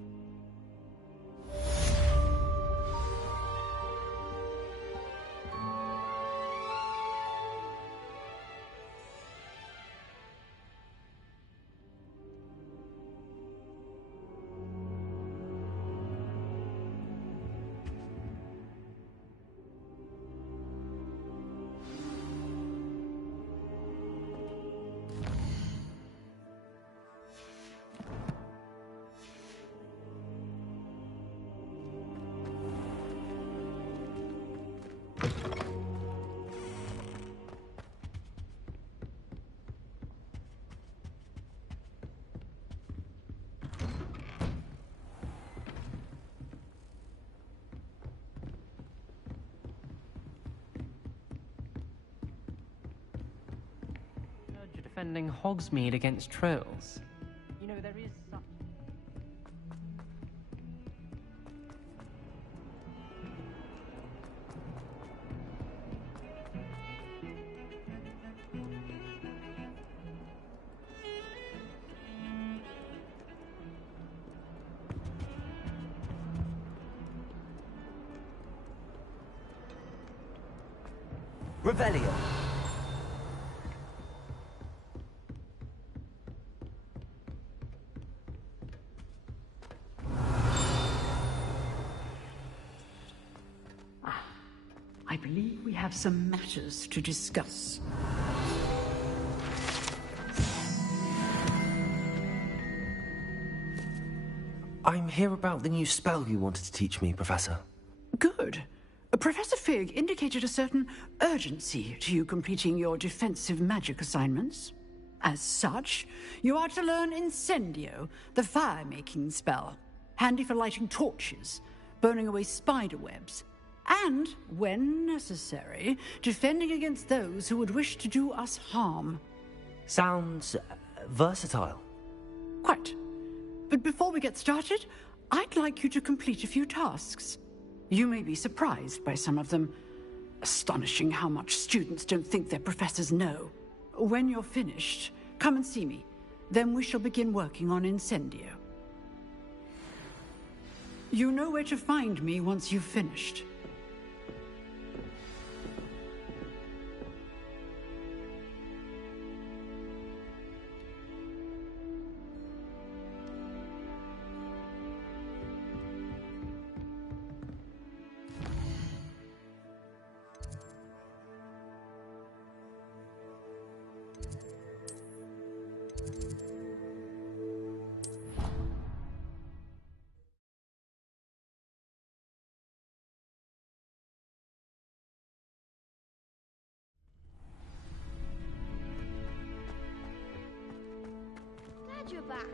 Defending Hogsmeade against trolls. You know, there is such... Revelio. I believe we have some matters to discuss. I'm here about the new spell you wanted to teach me, Professor. Good. Professor Fig indicated a certain urgency to you completing your defensive magic assignments. As such, you are to learn Incendio, the fire-making spell, handy for lighting torches, burning away spider webs, and, when necessary, defending against those who would wish to do us harm. Sounds versatile. Quite. But before we get started, I'd like you to complete a few tasks. You may be surprised by some of them. Astonishing how much students don't think their professors know. When you're finished, come and see me. Then we shall begin working on Incendio. You know where to find me once you've finished. Glad you're back.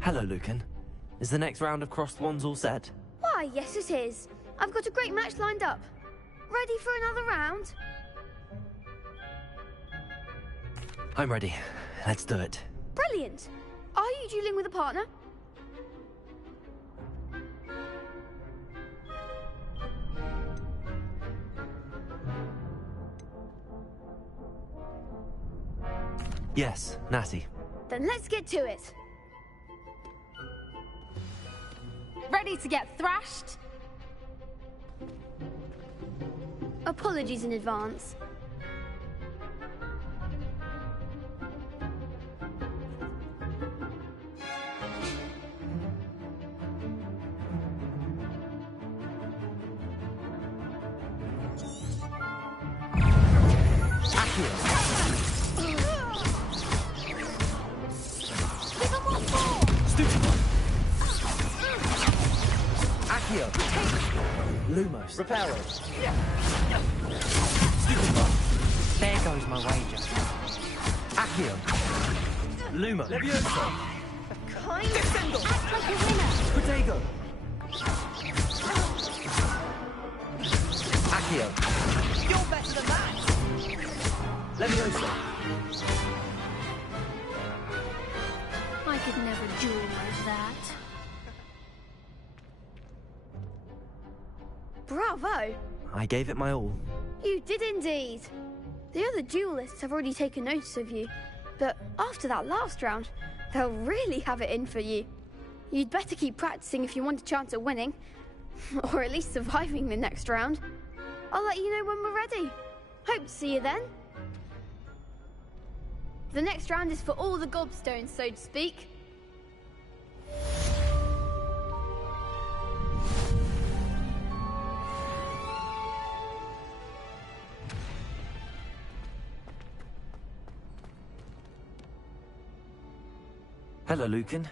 Hello, Lucan. Is the next round of crossed wands all set? Why, yes it is. I've got a great match lined up. Ready for another round? I'm ready. Let's do it. Brilliant. Are you dueling with a partner? Yes, Natty. Then let's get to it. Ready to get thrashed? Apologies in advance. Accio! Lumos! Reparo! There goes my wager. Accio! Lumo! Levioso! Kind of act like a winner. Protego! Accio. You're better than that! Leviosa. I could never duel like that. Bravo! I gave it my all. You did indeed. The other duelists have already taken notice of you, but after that last round, they'll really have it in for you. You'd better keep practicing if you want a chance at winning, or at least surviving the next round. I'll let you know when we're ready. Hope to see you then. The next round is for all the gobstones, so to speak. Hello, Lucan.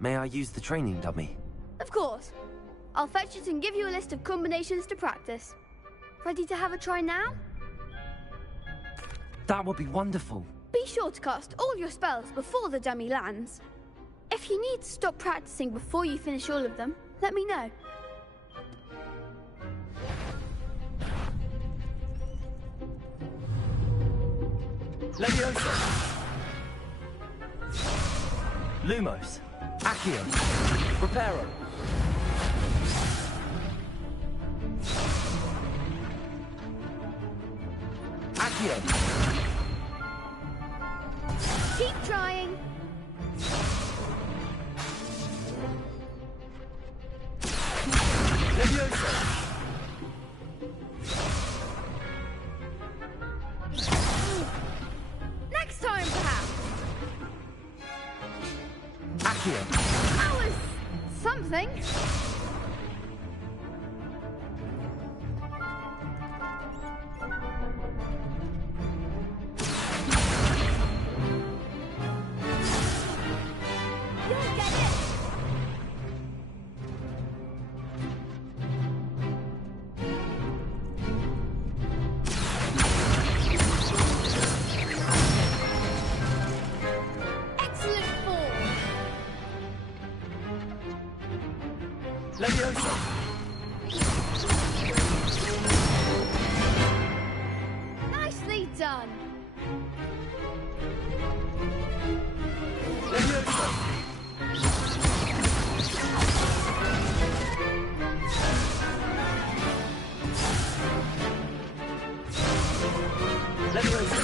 May I use the training dummy? Of course. I'll fetch it and give you a list of combinations to practice. Ready to have a try now? That would be wonderful. Be sure to cast all your spells before the dummy lands. If you need to stop practicing before you finish all of them, let me know. Leviosa. Lumos. Accio. Reparo. Accio. Keep trying. Leviosa. Next time, perhaps. Accio. That was something. You'll get it. Excellent form. Leviosa. Nicely done. Leviosa. Leviosa.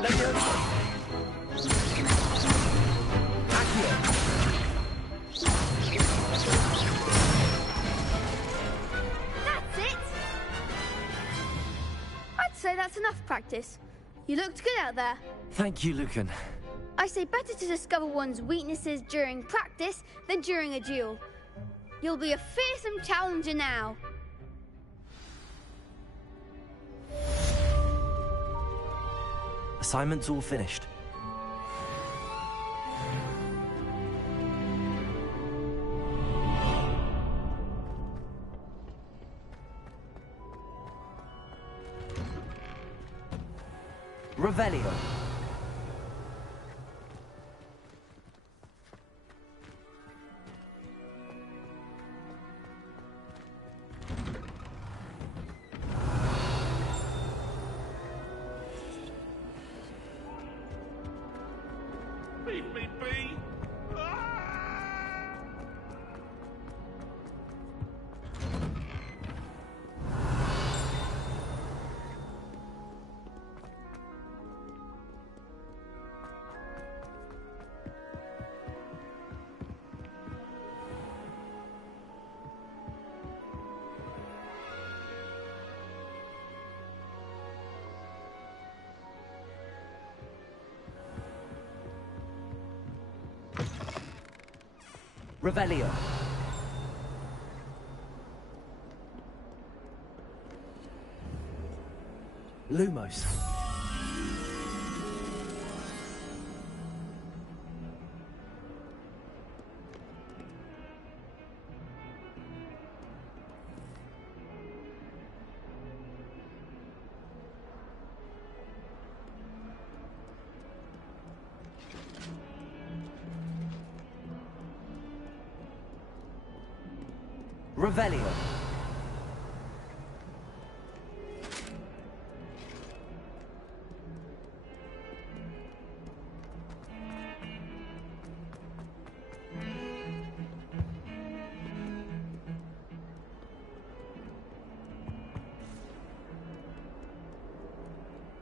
Leviosa. Accio. That's it. I'd say that's enough practice. You looked good out there. Thank you, Lucan. I say better to discover one's weaknesses during practice than during a duel. You'll be a fearsome challenger now. Assignment's all finished. Revelio. Leave me be! Revelio. Lumos. Revelio.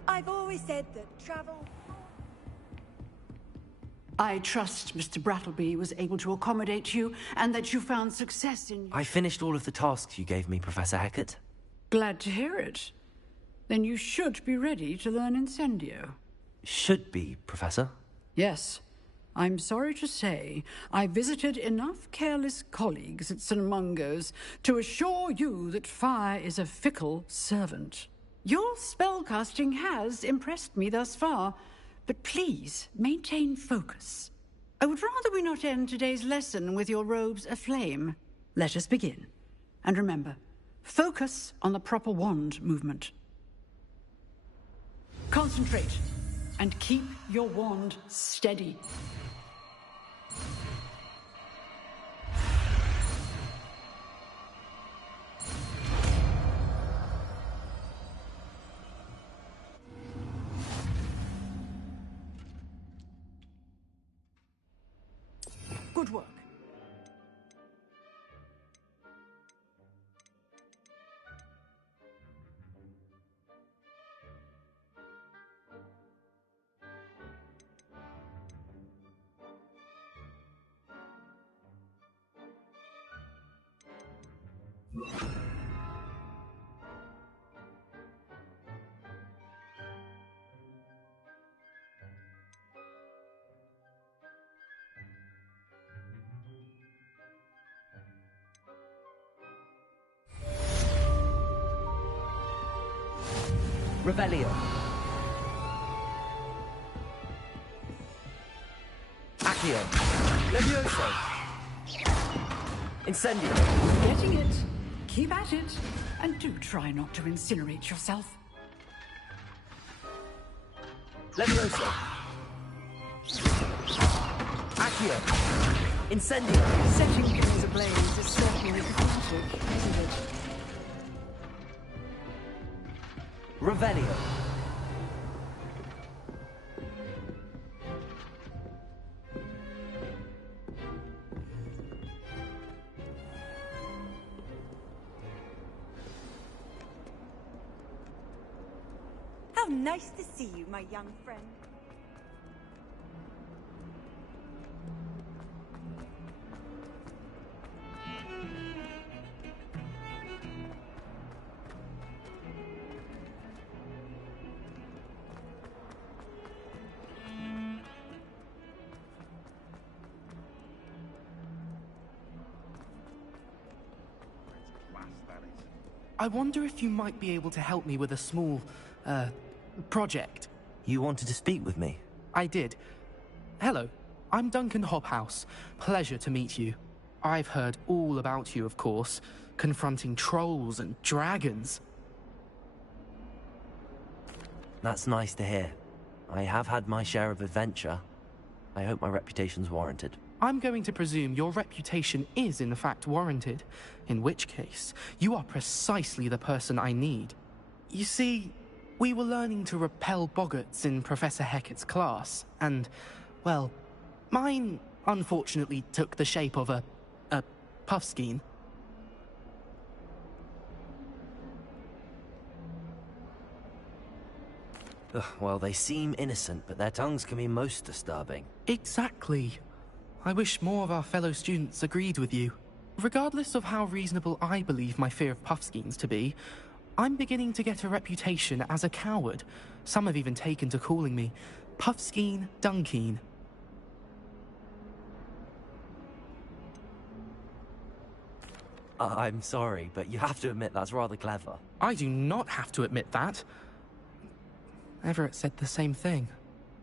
I've always said that travel... I trust Mr. Brattleby was able to accommodate you and that you found success in... I finished all of the tasks you gave me, Professor Hecat. Glad to hear it. Then you should be ready to learn Incendio. Should be, Professor. Yes. I'm sorry to say, I visited enough careless colleagues at St. Mungo's to assure you that fire is a fickle servant. Your spellcasting has impressed me thus far, but please maintain focus. I would rather we not end today's lesson with your robes aflame. Let us begin. And remember, focus on the proper wand movement. Concentrate, and keep your wand steady. Good work. Revelio. Accio. Levioso. Incendio. Getting it. Keep at it. And do try not to incinerate yourself. Levioso. Accio. Incendio. Setting things ablaze is certainly cathartic, isn't it? Revelio. How nice to see you, my young friend. I wonder if you might be able to help me with a small, project. You wanted to speak with me? I did. Hello, I'm Duncan Hobhouse. Pleasure to meet you. I've heard all about you, of course, confronting trolls and dragons. That's nice to hear. I have had my share of adventure. I hope my reputation's warranted. I'm going to presume your reputation is in fact warranted, in which case, you are precisely the person I need. You see, we were learning to repel boggarts in Professor Hecat's class, and, well, mine unfortunately took the shape of a puffskein. Ugh, well, they seem innocent, but their tongues can be most disturbing. Exactly. I wish more of our fellow students agreed with you. Regardless of how reasonable I believe my fear of puffskeins to be, I'm beginning to get a reputation as a coward. Some have even taken to calling me Puffskein Dunkeen. I'm sorry, but you have to admit that's rather clever. I do not have to admit that. Everett said the same thing.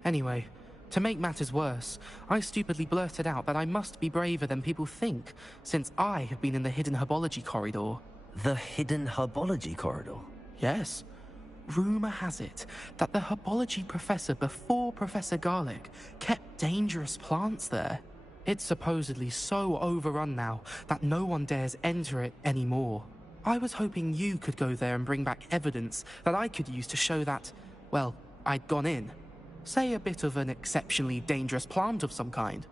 Anyway, to make matters worse, I stupidly blurted out that I must be braver than people think, since I have been in the hidden herbology corridor. The hidden herbology corridor? Yes. Rumour has it that the herbology professor before Professor Garlic kept dangerous plants there. It's supposedly so overrun now that no one dares enter it anymore. I was hoping you could go there and bring back evidence that I could use to show that, well, I'd gone in. Say a bit of an exceptionally dangerous plant of some kind.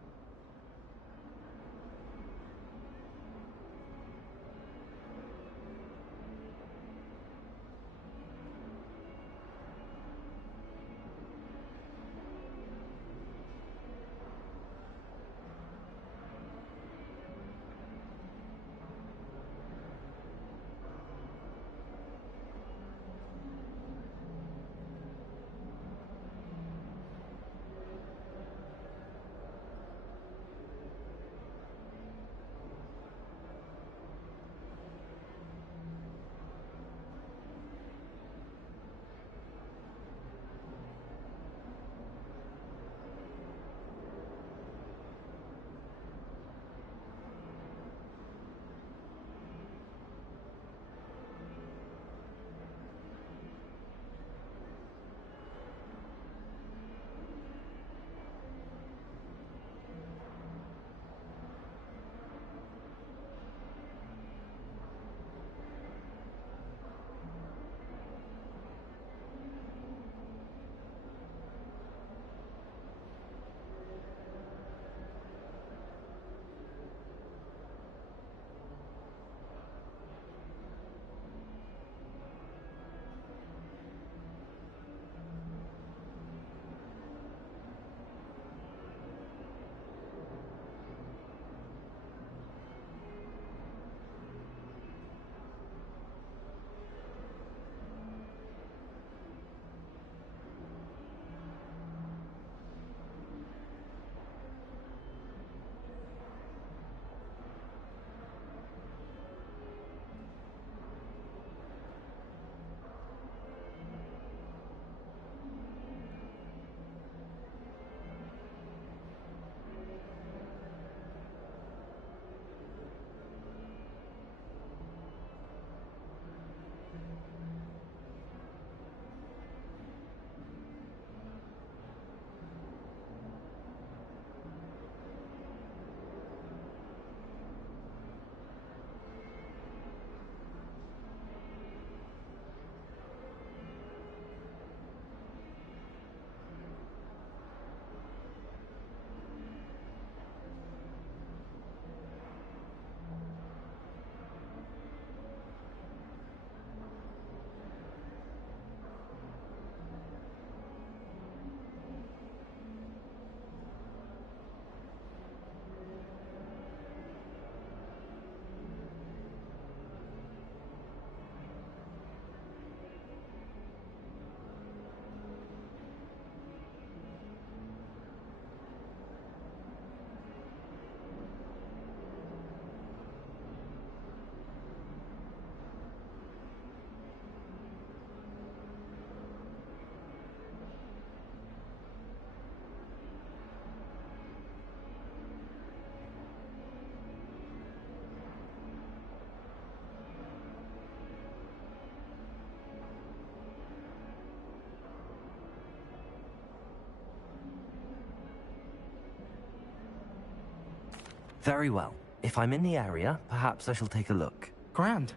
Very well. If I'm in the area, perhaps I shall take a look. Grand.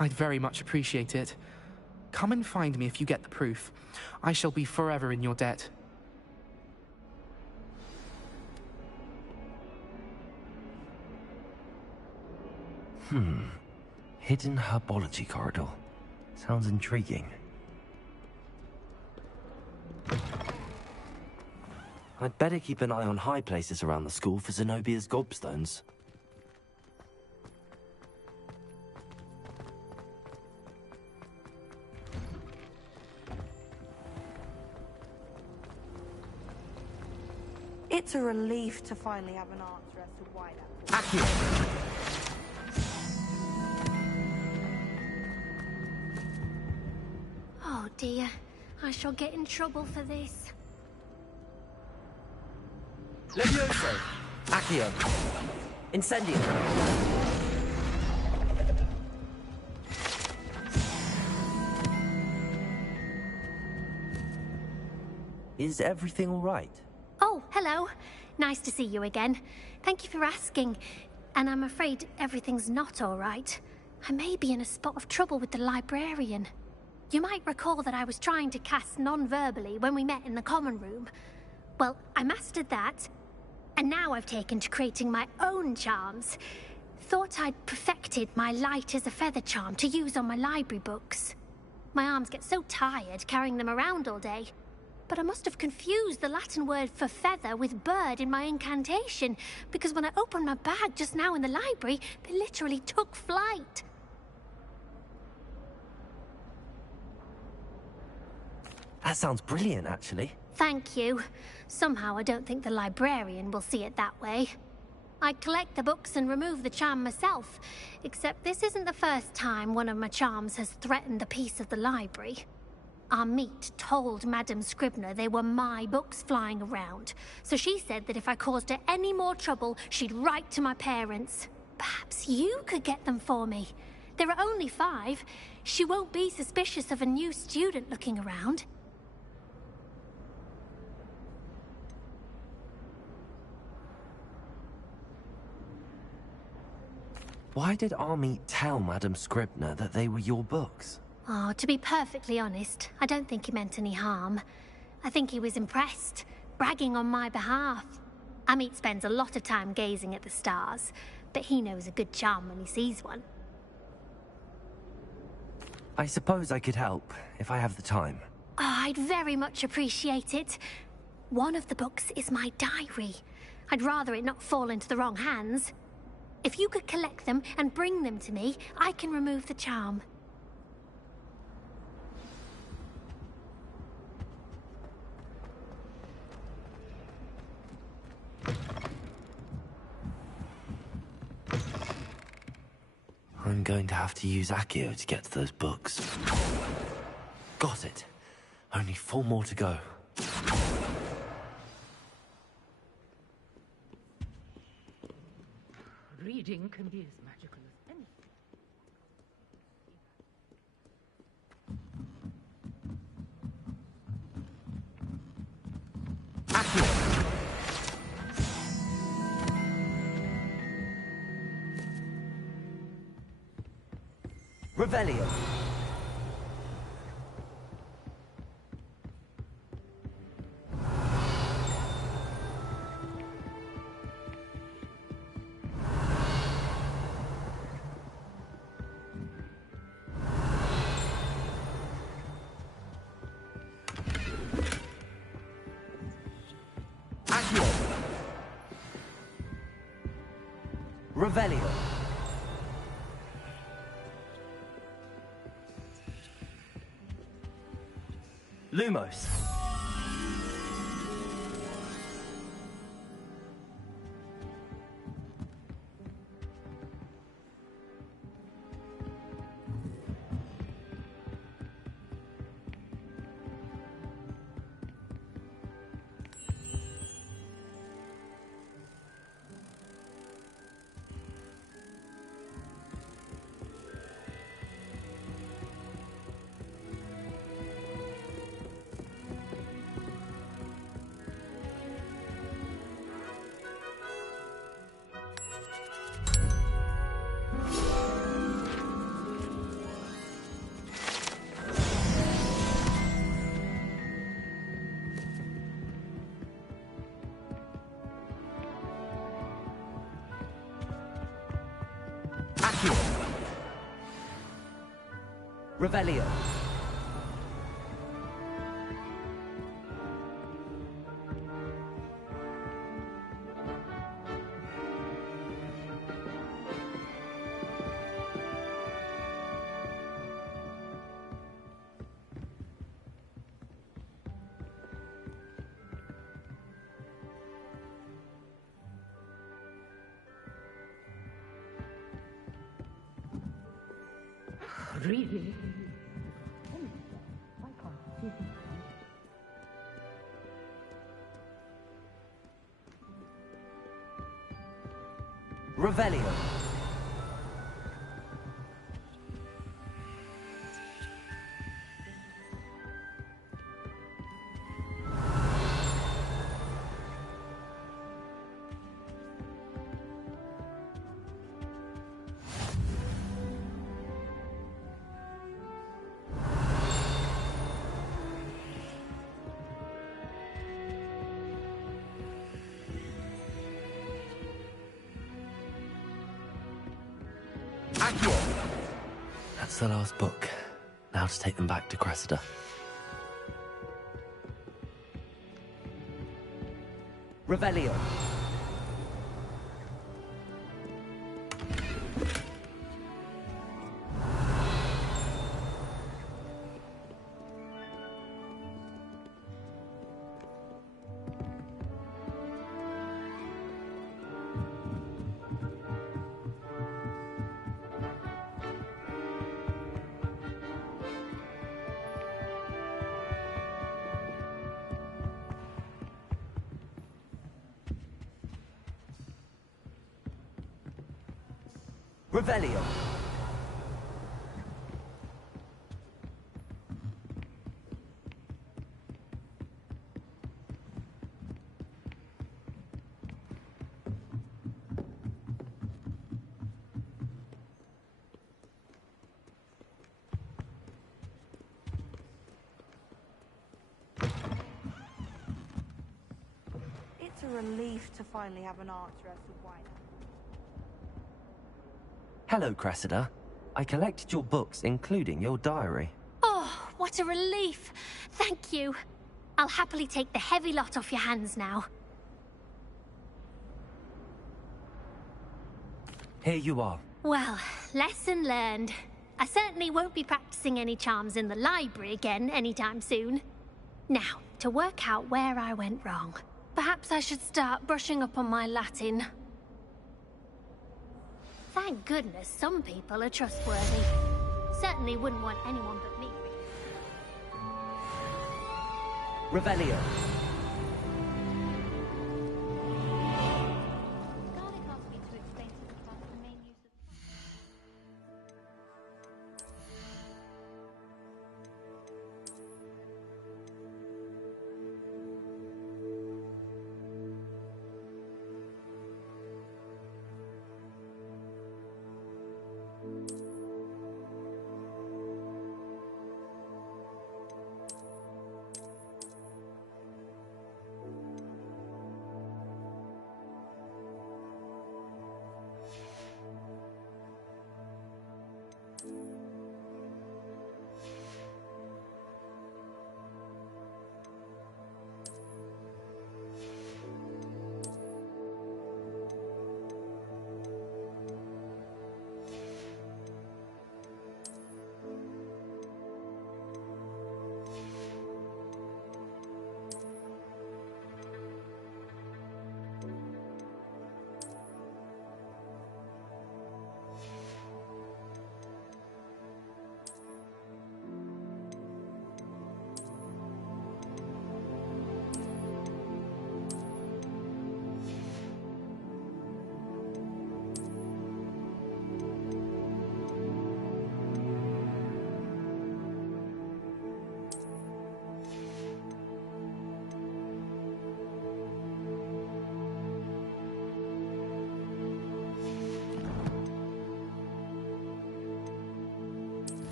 I'd very much appreciate it. Come and find me if you get the proof. I shall be forever in your debt. Hidden herbology corridor. Sounds intriguing. I'd better keep an eye on high places around the school for Zenobia's gobstones. It's a relief to finally have an answer as to why that... Oh dear, I shall get in trouble for this. Levioso! Accio! Incendio! Is everything all right? Oh, hello. Nice to see you again. Thank you for asking. And I'm afraid everything's not all right. I may be in a spot of trouble with the librarian. You might recall that I was trying to cast non-verbally when we met in the common room. Well, I mastered that, and now I've taken to creating my own charms. Thought I'd perfected my light as a feather charm to use on my library books. My arms get so tired carrying them around all day. But I must have confused the Latin word for feather with bird in my incantation, because when I opened my bag just now in the library, they literally took flight. That sounds brilliant, actually. Thank you. Somehow I don't think the librarian will see it that way. I collect the books and remove the charm myself, except this isn't the first time one of my charms has threatened the peace of the library. Our meet told Madame Scribner they were my books flying around, so she said that if I caused her any more trouble, she'd write to my parents. Perhaps you could get them for me. There are only 5. She won't be suspicious of a new student looking around. Why did Army tell Madame Scribner that they were your books? Oh, to be perfectly honest, I don't think he meant any harm. I think he was impressed, bragging on my behalf. Amit spends a lot of time gazing at the stars, but he knows a good charm when he sees one. I suppose I could help, if I have the time. Oh, I'd very much appreciate it. One of the books is my diary. I'd rather it not fall into the wrong hands. If you could collect them and bring them to me, I can remove the charm. I'm going to have to use Accio to get to those books. Got it. Only 4 more to go. Reading can be as magical as anything. Accio! Revelio. Accio. Revelio. Lumos. Accio. Revelio. Really? Revelio. That's the last book. Now to take them back to Cressida. Revelio. Revelio. It's a relief to finally have an answer as to why. Hello, Cressida. I collected your books, including your diary. Oh, what a relief. Thank you. I'll happily take the heavy lot off your hands now. Here you are. Well, lesson learned. I certainly won't be practicing any charms in the library again anytime soon. Now, to work out where I went wrong. Perhaps I should start brushing up on my Latin. Thank goodness some people are trustworthy. Certainly wouldn't want anyone but me. Revelio. Garlic asked me to explain to them about the main use of...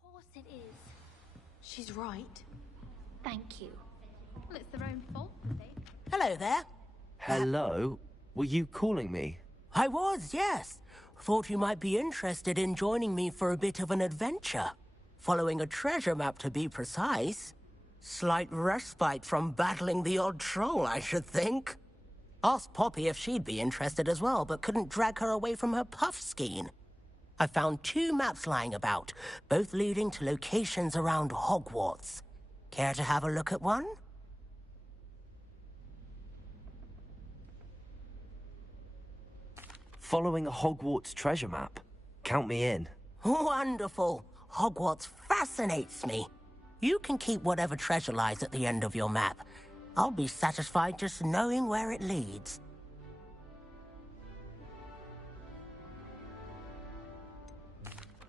Of course it is. She's right. Thank you. Well, it's their own fault, they. Hello there. Hello? Were you calling me? I was, yes. Thought you might be interested in joining me for a bit of an adventure. Following a treasure map, to be precise. Slight respite from battling the odd troll, I should think. Asked Poppy if she'd be interested as well, but couldn't drag her away from her puff skein. I found 2 maps lying about, both leading to locations around Hogwarts. Care to have a look at one? Following a Hogwarts treasure map. Count me in. Wonderful. Hogwarts fascinates me. You can keep whatever treasure lies at the end of your map. I'll be satisfied just knowing where it leads.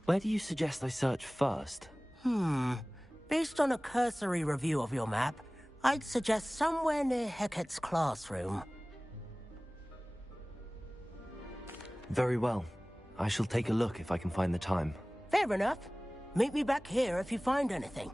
Where do you suggest I search first? Based on a cursory review of your map, I'd suggest somewhere near Hecat's classroom. Very well. I shall take a look if I can find the time. Fair enough. Meet me back here if you find anything.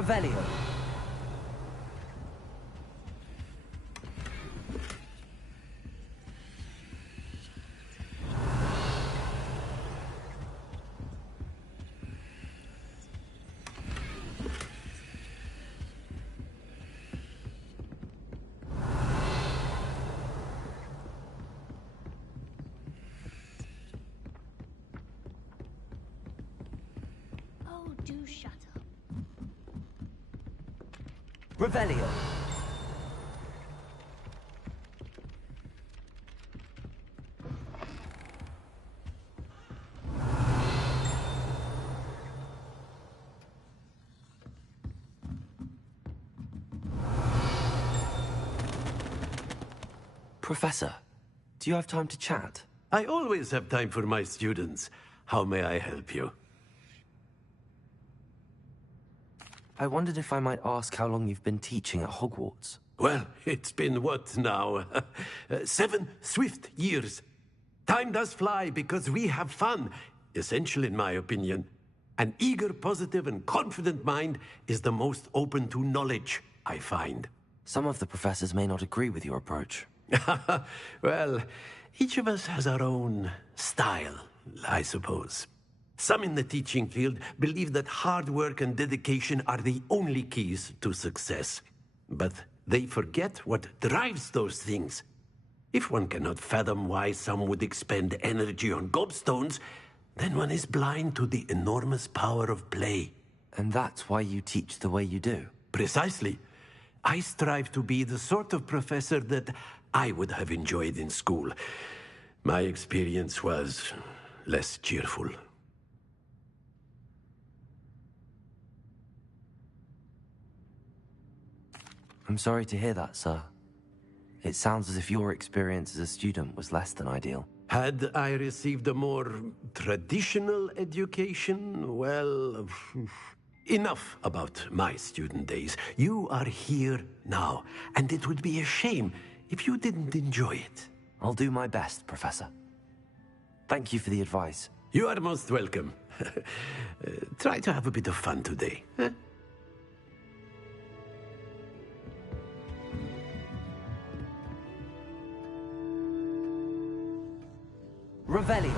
Revelio. Oh, do shut up. Revelio. Professor, do you have time to chat? I always have time for my students. How may I help you? I wondered if I might ask how long you've been teaching at Hogwarts. Well, it's been what now? 7 swift years. Time does fly because we have fun. Essential, in my opinion. An eager, positive, and confident mind is the most open to knowledge, I find. Some of the professors may not agree with your approach. Well, each of us has our own style, I suppose. Some in the teaching field believe that hard work and dedication are the only keys to success. But they forget what drives those things. If one cannot fathom why some would expend energy on gobstones, then one is blind to the enormous power of play. And that's why you teach the way you do? Precisely. I strive to be the sort of professor that I would have enjoyed in school. My experience was less cheerful. I'm sorry to hear that, sir. It sounds as if your experience as a student was less than ideal. Had I received a more traditional education, well, enough about my student days. You are here now, and it would be a shame if you didn't enjoy it. I'll do my best, Professor. Thank you for the advice. You are most welcome. Try to have a bit of fun today. Huh? Revelio.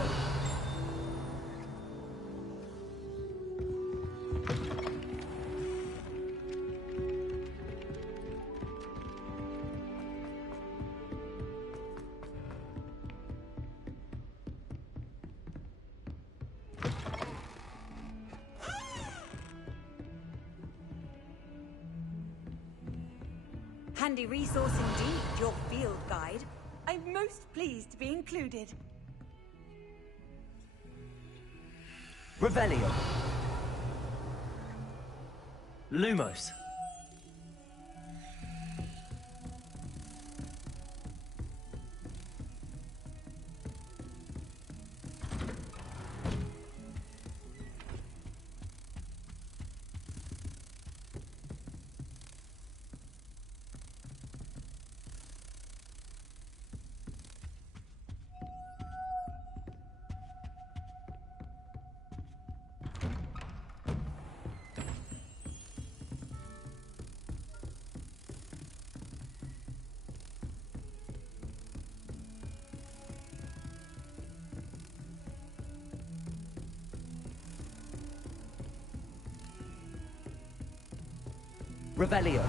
Handy resource indeed, your field guide. I'm most pleased to be included. Revelio. Lumos. Revelio.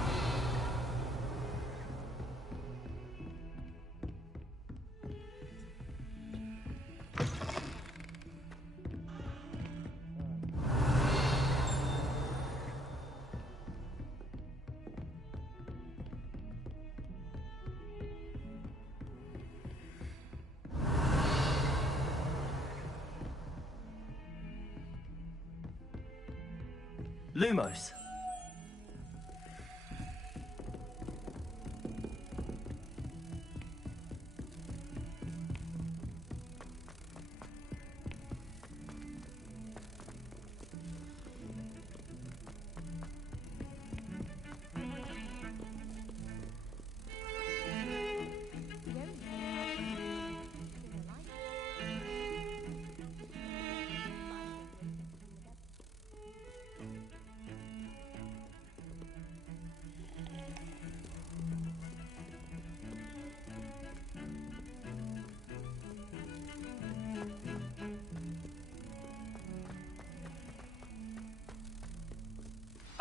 Lumos.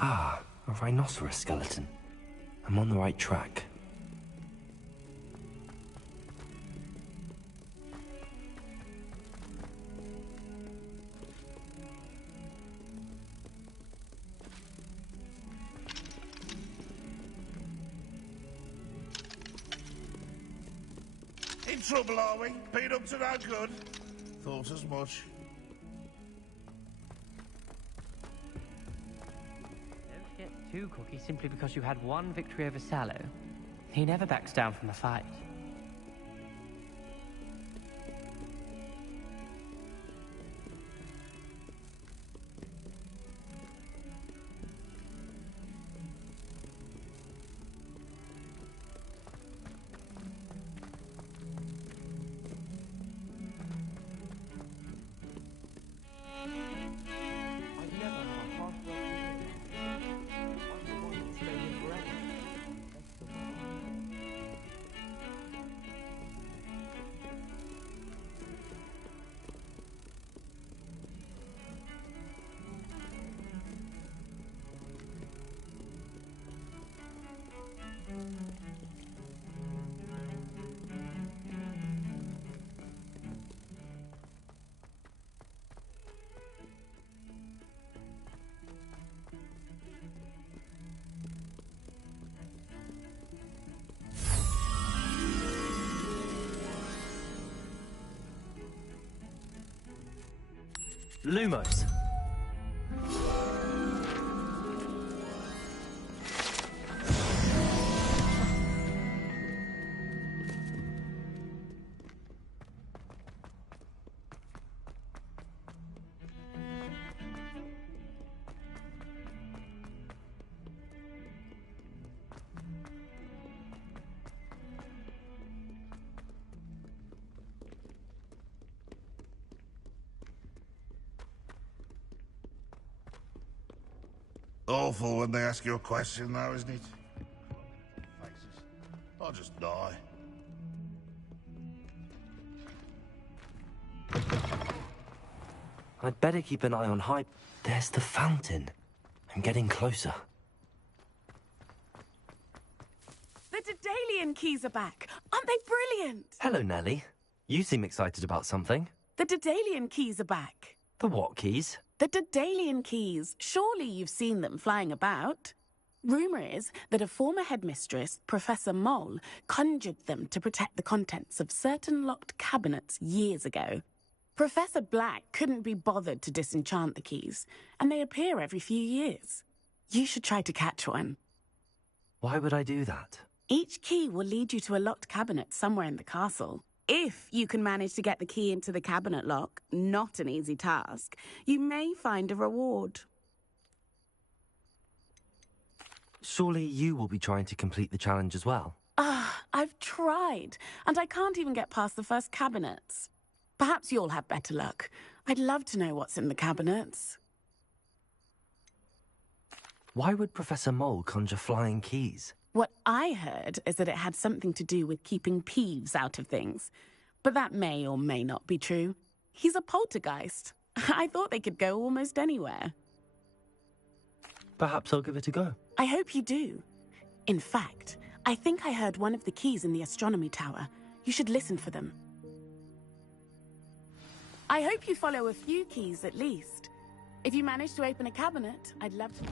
Ah, a rhinoceros skeleton. I'm on the right track. In trouble, are we? Been up to no good? Thought as much. Don't get too cocky simply because you had one victory over Sallow. He never backs down from a fight. Lumos. Awful when they ask you a question, though, isn't it? Faces. I'll just die. I'd better keep an eye on Hype. There's the fountain. I'm getting closer. The Daedalian keys are back. Aren't they brilliant? Hello, Nellie. You seem excited about something. The Daedalian keys are back. The what keys? The Daedalian keys. Surely you've seen them flying about. Rumour is that a former headmistress, Professor Mole, conjured them to protect the contents of certain locked cabinets years ago. Professor Black couldn't be bothered to disenchant the keys, and they appear every few years. You should try to catch one. Why would I do that? Each key will lead you to a locked cabinet somewhere in the castle. If you can manage to get the key into the cabinet lock, not an easy task, you may find a reward. Surely you will be trying to complete the challenge as well. I've tried, and I can't even get past the first cabinets. Perhaps you'll have better luck. I'd love to know what's in the cabinets. Why would Professor Mole conjure flying keys? What I heard is that it had something to do with keeping Peeves out of things. But that may or may not be true. He's a poltergeist. I thought they could go almost anywhere. Perhaps I'll give it a go. I hope you do. In fact, I think I heard one of the keys in the astronomy tower. You should listen for them. I hope you follow a few keys at least. If you manage to open a cabinet, I'd love to.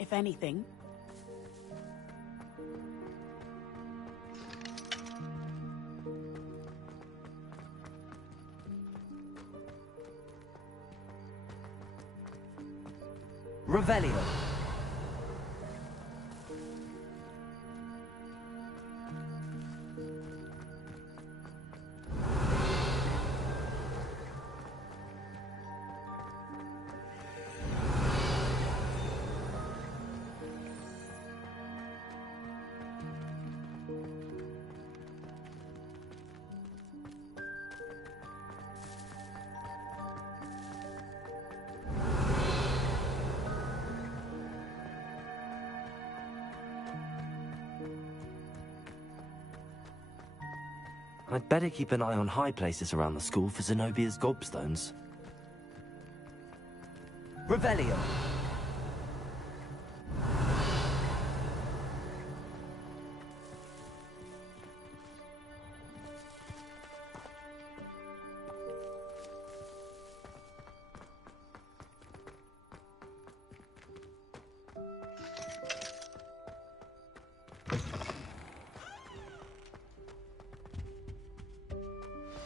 If anything, Revelio. I'd better keep an eye on high places around the school for Zenobia's gobstones. Revelio.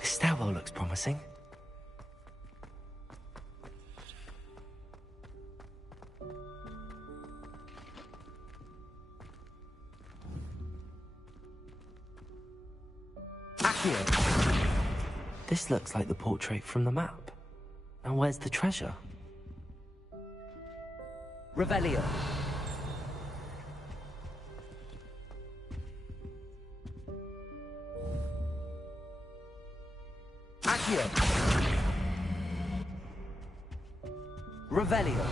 This stairwell looks promising. Accio. This looks like the portrait from the map. Now where's the treasure? Revelio. Accio. Revelio.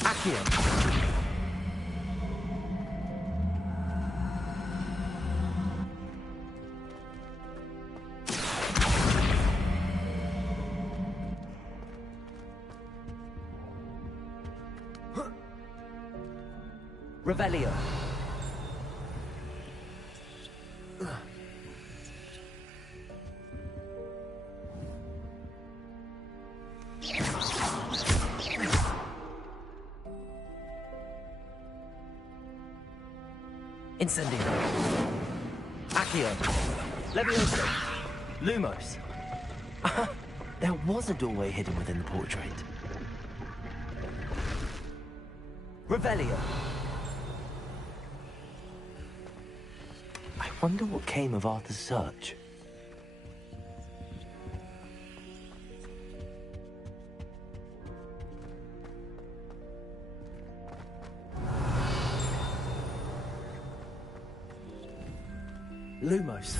Accio. Revelio. Incendio. Accio. Levioso. Lumos. There was a doorway hidden within the portrait. Revelio. I wonder what came of Arthur's search. Lumos.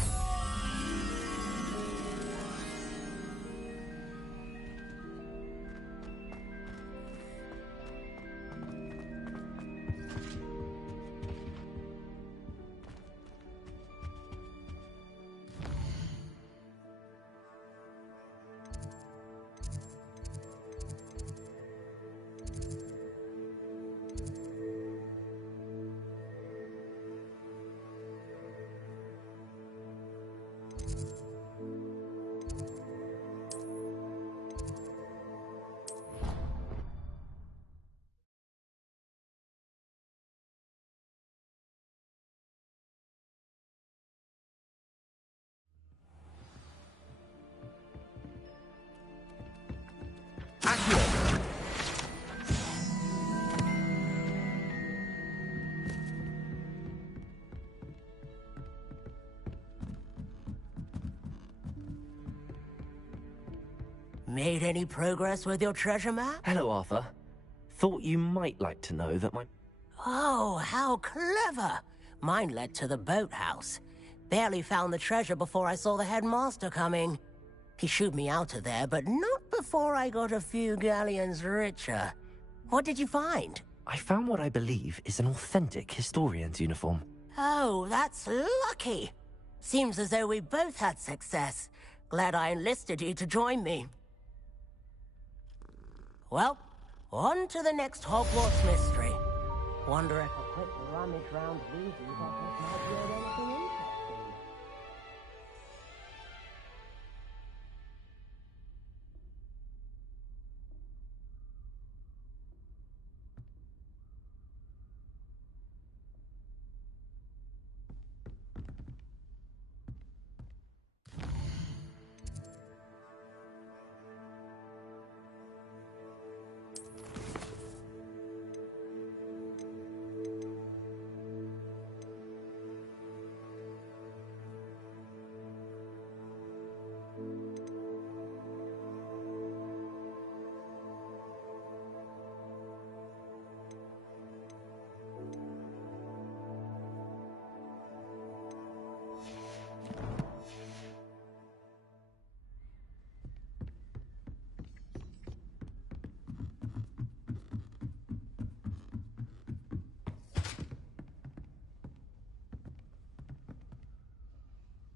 Made any progress with your treasure map? Hello, Arthur. Thought you might like to know that my... Oh, how clever! Mine led to the boathouse. Barely found the treasure before I saw the headmaster coming. He shooed me out of there, but not before I got a few galleons richer. What did you find? I found what I believe is an authentic historian's uniform. Oh, that's lucky. Seems as though we both had success. Glad I enlisted you to join me. Well, on to the next Hogwarts mystery. Wonder if a quick rummage round Weasley's office might yield anything interesting.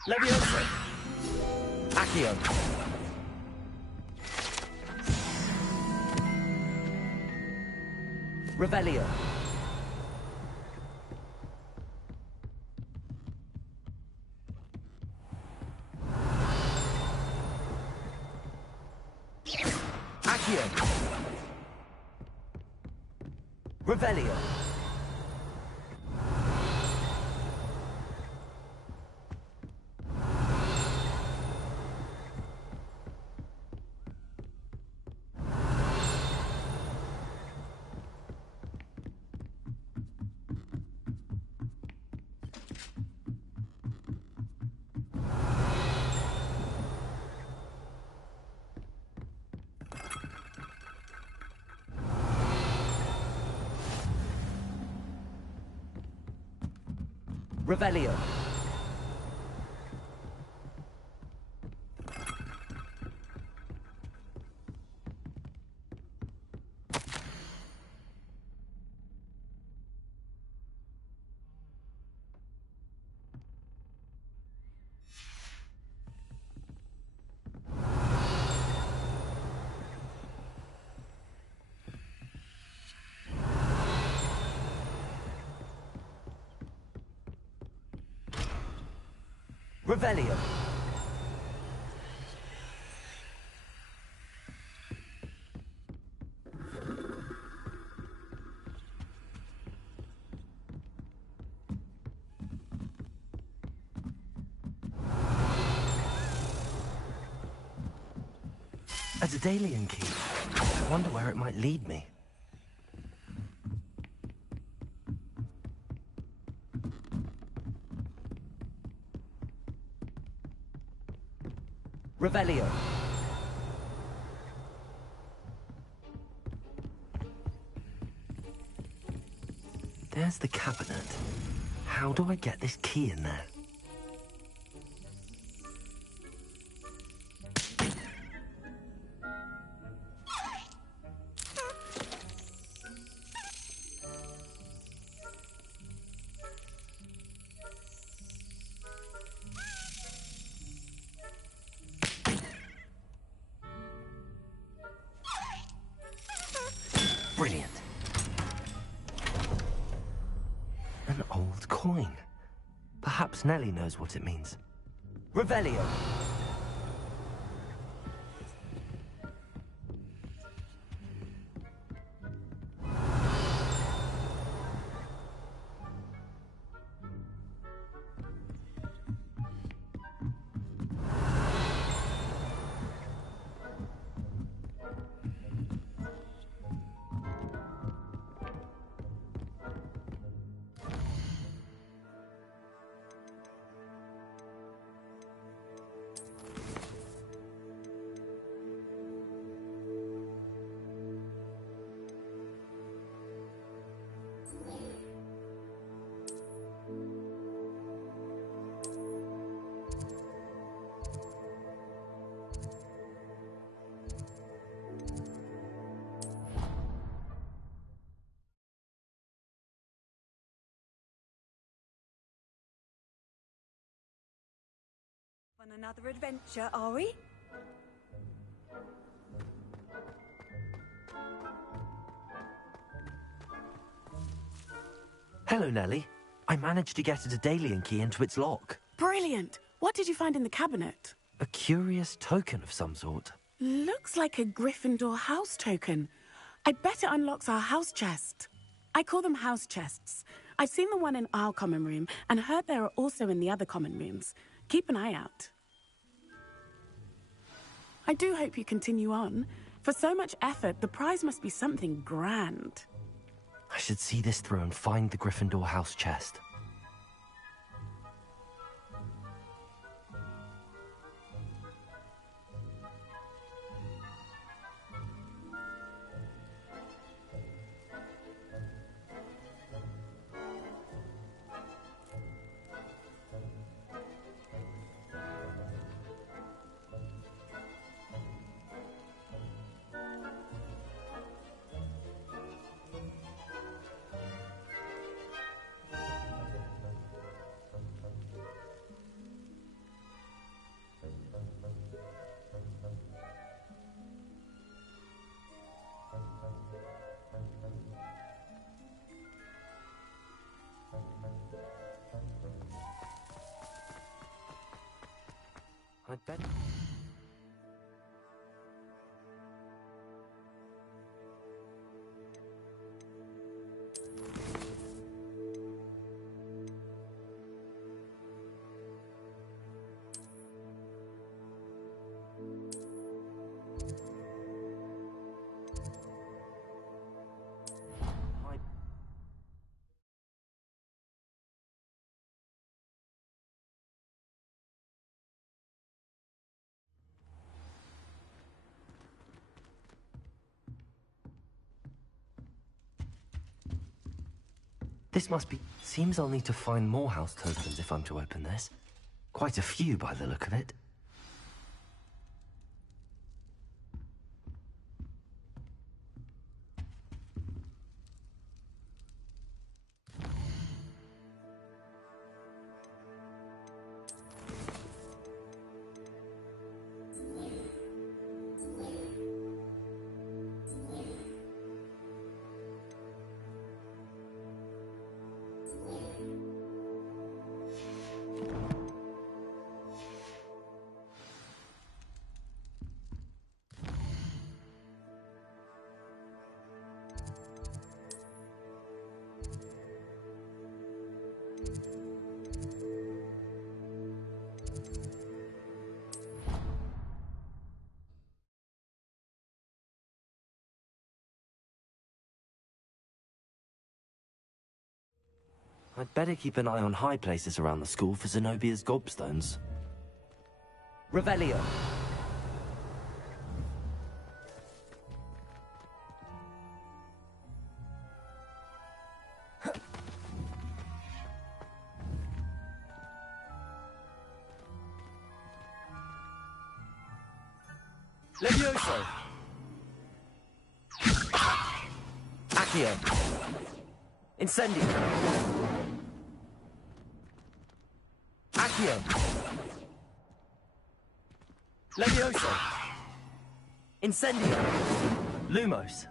Levioso. Accio. Revelio. Accio. Revelio. Revelio. Revelio. A Daedalian key. I wonder where it might lead me. Revelio. There's the cabinet. How do I get this key in there? Brilliant. An old coin. Perhaps Nellie knows what it means. Revelio. On another adventure, are we? Hello, Nellie. I managed to get a Daedalian key into its lock. Brilliant. What did you find in the cabinet? A curious token of some sort. Looks like a Gryffindor house token. I bet it unlocks our house chest. I call them house chests. I've seen the one in our common room and heard there are also in the other common rooms. Keep an eye out. I do hope you continue on. For so much effort, the prize must be something grand. I should see this through and find the Gryffindor house chest. I'd bet. This must be... Seems I'll need to find more house tokens if I'm to open this. Quite a few by the look of it. I'd better keep an eye on high places around the school for Zenobia's gobstones. Revelio. Levioso. Accio. Incendio. Accio. Levioso. Incendio. Lumos.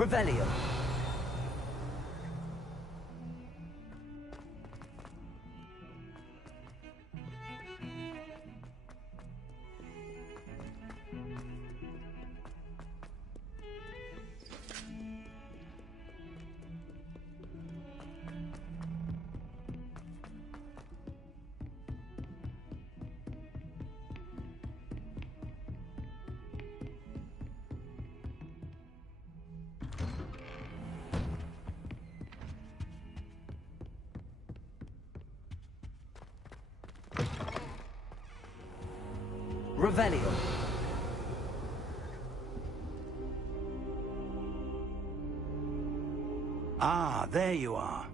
Revelio. Revelio. Ah, there you are.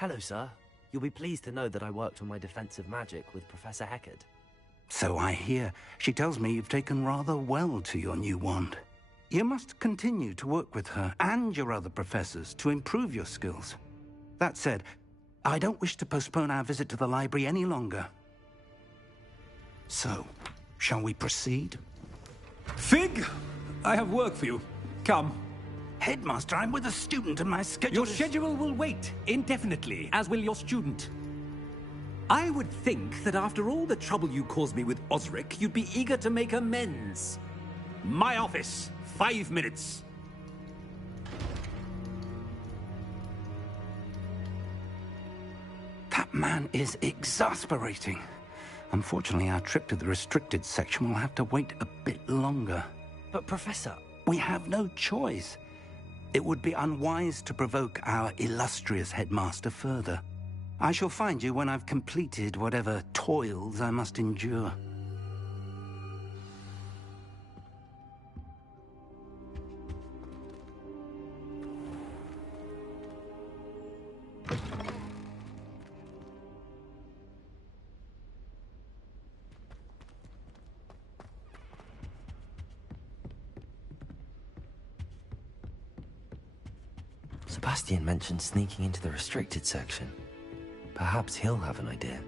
Hello, sir. You'll be pleased to know that I worked on my defensive magic with Professor Heckard. So I hear. She tells me you've taken rather well to your new wand. You must continue to work with her and your other professors to improve your skills. That said, I don't wish to postpone our visit to the library any longer. So, shall we proceed? Fig! I have work for you. Come. Headmaster, I'm with a student and my schedule Your schedule will wait indefinitely, as will your student. I would think that after all the trouble you caused me with Osric, you'd be eager to make amends. My office, 5 minutes. That man is exasperating. Unfortunately, our trip to the restricted section will have to wait a bit longer. But, Professor... We have no choice. It would be unwise to provoke our illustrious headmaster further. I shall find you when I've completed whatever toils I must endure. Sebastian mentioned sneaking into the restricted section. Perhaps he'll have an idea.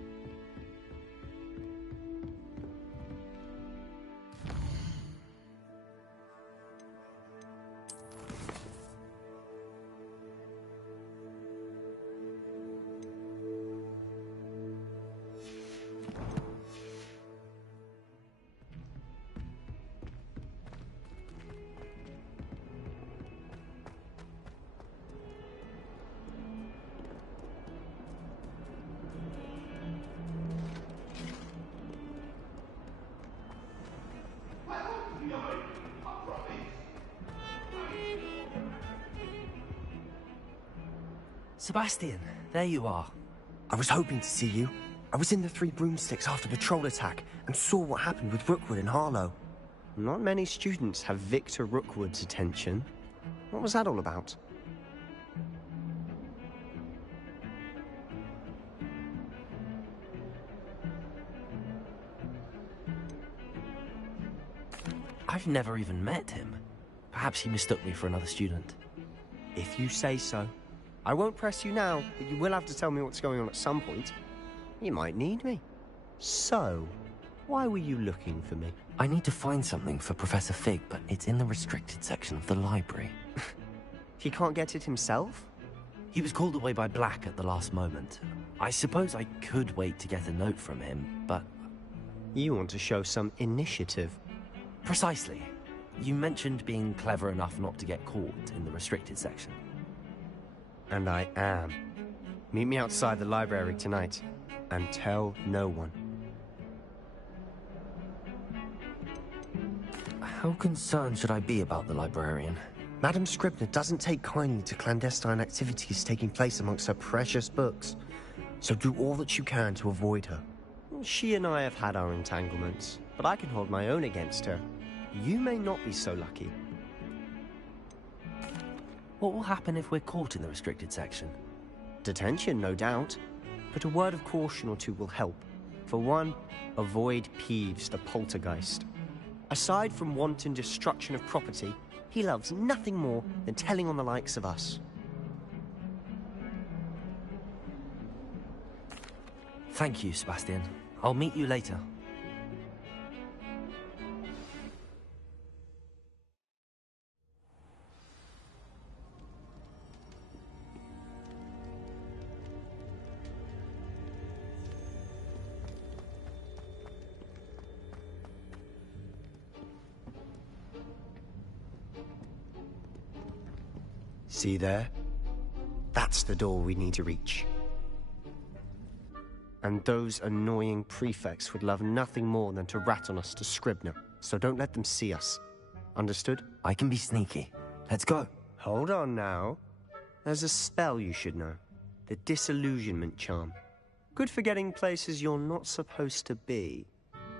Sebastian, there you are. I was hoping to see you. I was in the Three Broomsticks after the troll attack and saw what happened with Rookwood and Harlow. Not many students have Victor Rookwood's attention. What was that all about? I've never even met him. Perhaps he mistook me for another student. If you say so. I won't press you now, but you will have to tell me what's going on at some point. You might need me. So, why were you looking for me? I need to find something for Professor Fig, but it's in the restricted section of the library. He can't get it himself? He was called away by Black at the last moment. I suppose I could wait to get a note from him, but... You want to show some initiative. Precisely. You mentioned being clever enough not to get caught in the restricted section. And I am. Meet me outside the library tonight, and tell no one. How concerned should I be about the librarian? Madam Scribner doesn't take kindly to clandestine activities taking place amongst her precious books, so do all that you can to avoid her. She and I have had our entanglements, but I can hold my own against her. You may not be so lucky. What will happen if we're caught in the restricted section? Detention, no doubt. But a word of caution or two will help. For one, avoid Peeves, the poltergeist. Aside from wanton destruction of property, he loves nothing more than telling on the likes of us. Thank you, Sebastian. I'll meet you later. See there? That's the door we need to reach. And those annoying prefects would love nothing more than to rat on us to Scribner, so don't let them see us. Understood? I can be sneaky. Let's go. Hold on now. There's a spell you should know. The Disillusionment Charm. Good for getting places you're not supposed to be.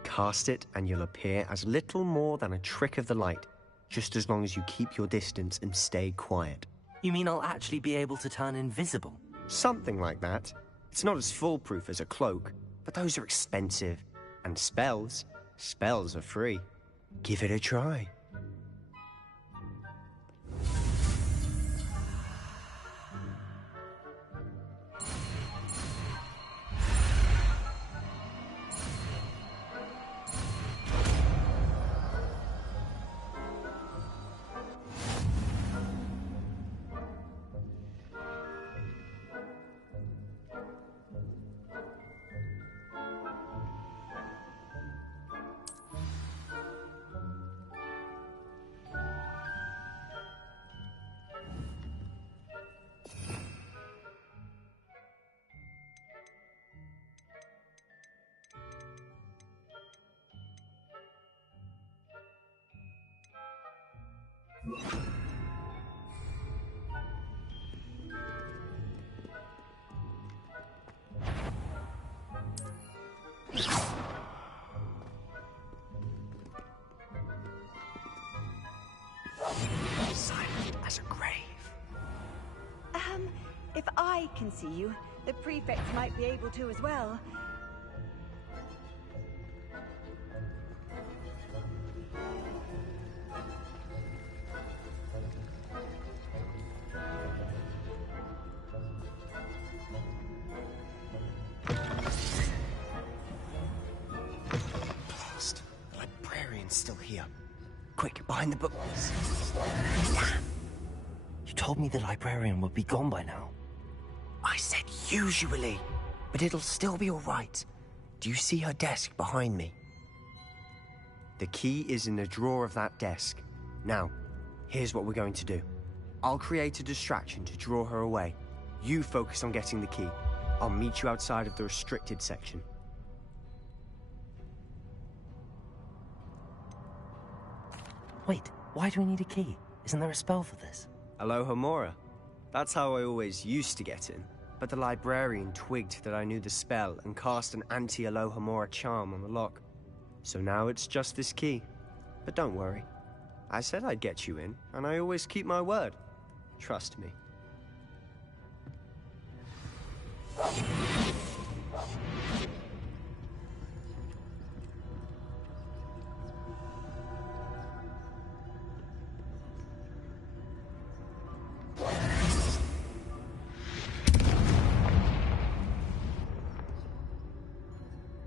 Cast it and you'll appear as little more than a trick of the light, just as long as you keep your distance and stay quiet. You mean I'll actually be able to turn invisible? Something like that. It's not as foolproof as a cloak, but those are expensive. And spells are free. Give it a try. Silent as a grave. If I can see you, the prefects might be able to as well. Blast. The librarian's still here. Quick, behind the books. You told me the librarian would be gone by now. I said usually, but it'll still be all right. Do you see her desk behind me? The key is in the drawer of that desk. Now, here's what we're going to do. I'll create a distraction to draw her away. You focus on getting the key. I'll meet you outside of the restricted section. Wait, why do we need a key? Isn't there a spell for this? Alohomora. That's how I always used to get in. But the librarian twigged that I knew the spell and cast an anti-Alohomora charm on the lock. So now it's just this key. But don't worry. I said I'd get you in, and I always keep my word. Trust me.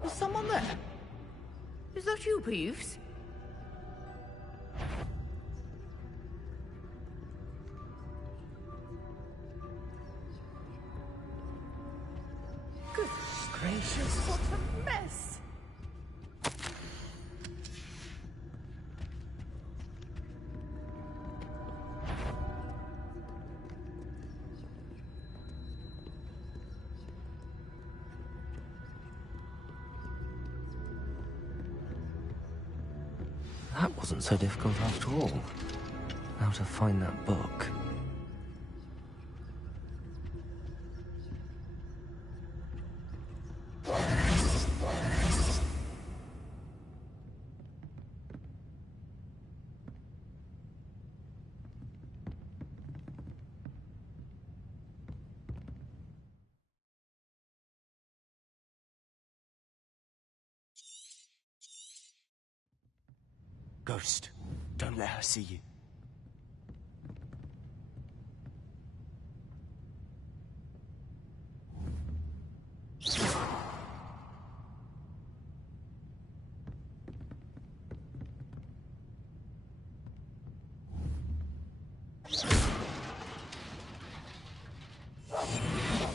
Is someone there? Is that you, Peeves? Goodness gracious, what a mess! That wasn't so difficult after all. How to find that book. Ghost, don't let her see you.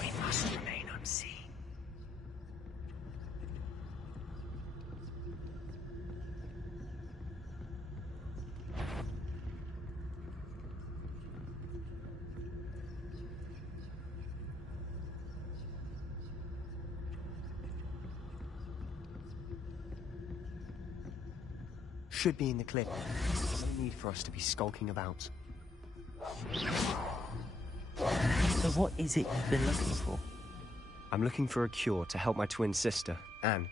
We must remain unseen. Should be in the cliff. No need for us to be skulking about. So what is it you've been looking for? I'm looking for a cure to help my twin sister, Anne,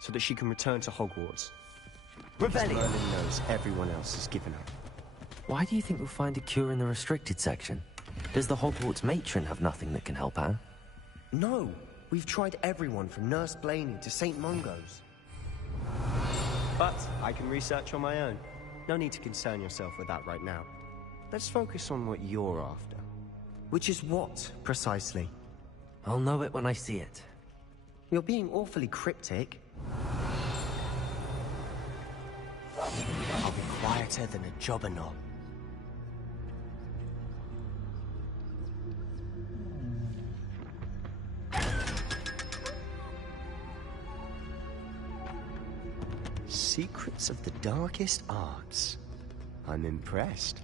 so that she can return to Hogwarts. Rebellion! Merlin knows everyone else has given up. Why do you think we'll find a cure in the restricted section? Does the Hogwarts matron have nothing that can help Anne? No, we've tried everyone from Nurse Blaney to St. Mungo's. But I can research on my own. No need to concern yourself with that right now. Let's focus on what you're after. Which is what, precisely? I'll know it when I see it. You're being awfully cryptic. I'll be quieter than a jobberknoll. Secrets of the darkest arts. I'm impressed.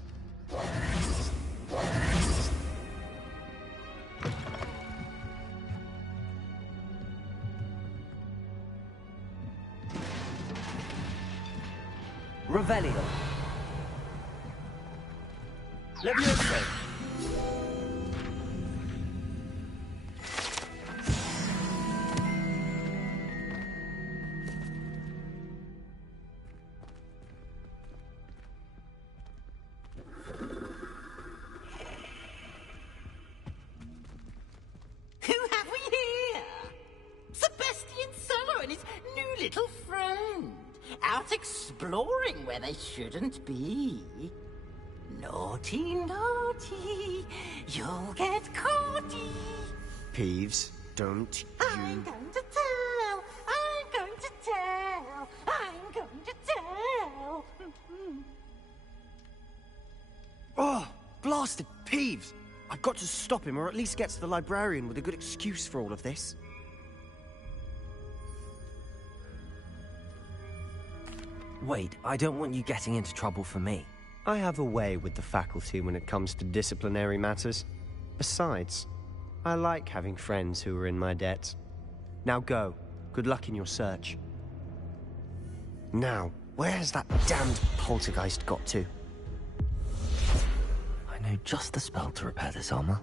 Revelio. Levioso. Who have we here? Sebastian Solo and his new little friend. Out exploring where they shouldn't be. Naughty, naughty, you'll get caughty. Peeves, don't I'm going to tell, I'm going to tell, I'm going to tell. Oh, blasted Peeves! I've got to stop him, or at least get to the librarian with a good excuse for all of this. Wait, I don't want you getting into trouble for me. I have a way with the faculty when it comes to disciplinary matters. Besides, I like having friends who are in my debt. Now go. Good luck in your search. Now, where's that damned poltergeist got to? I know just the spell to repair this armor.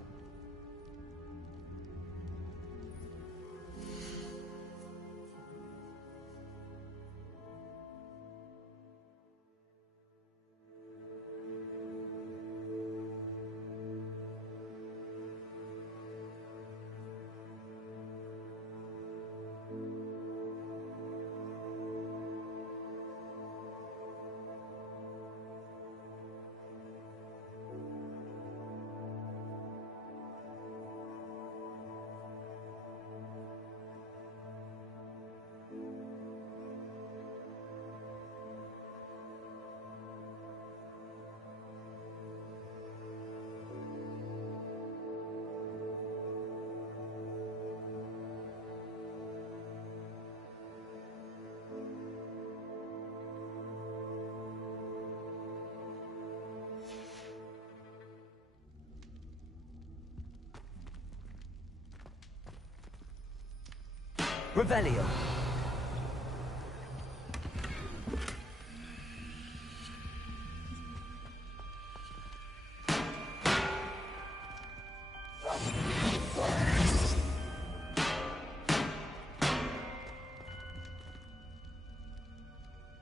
Revelio.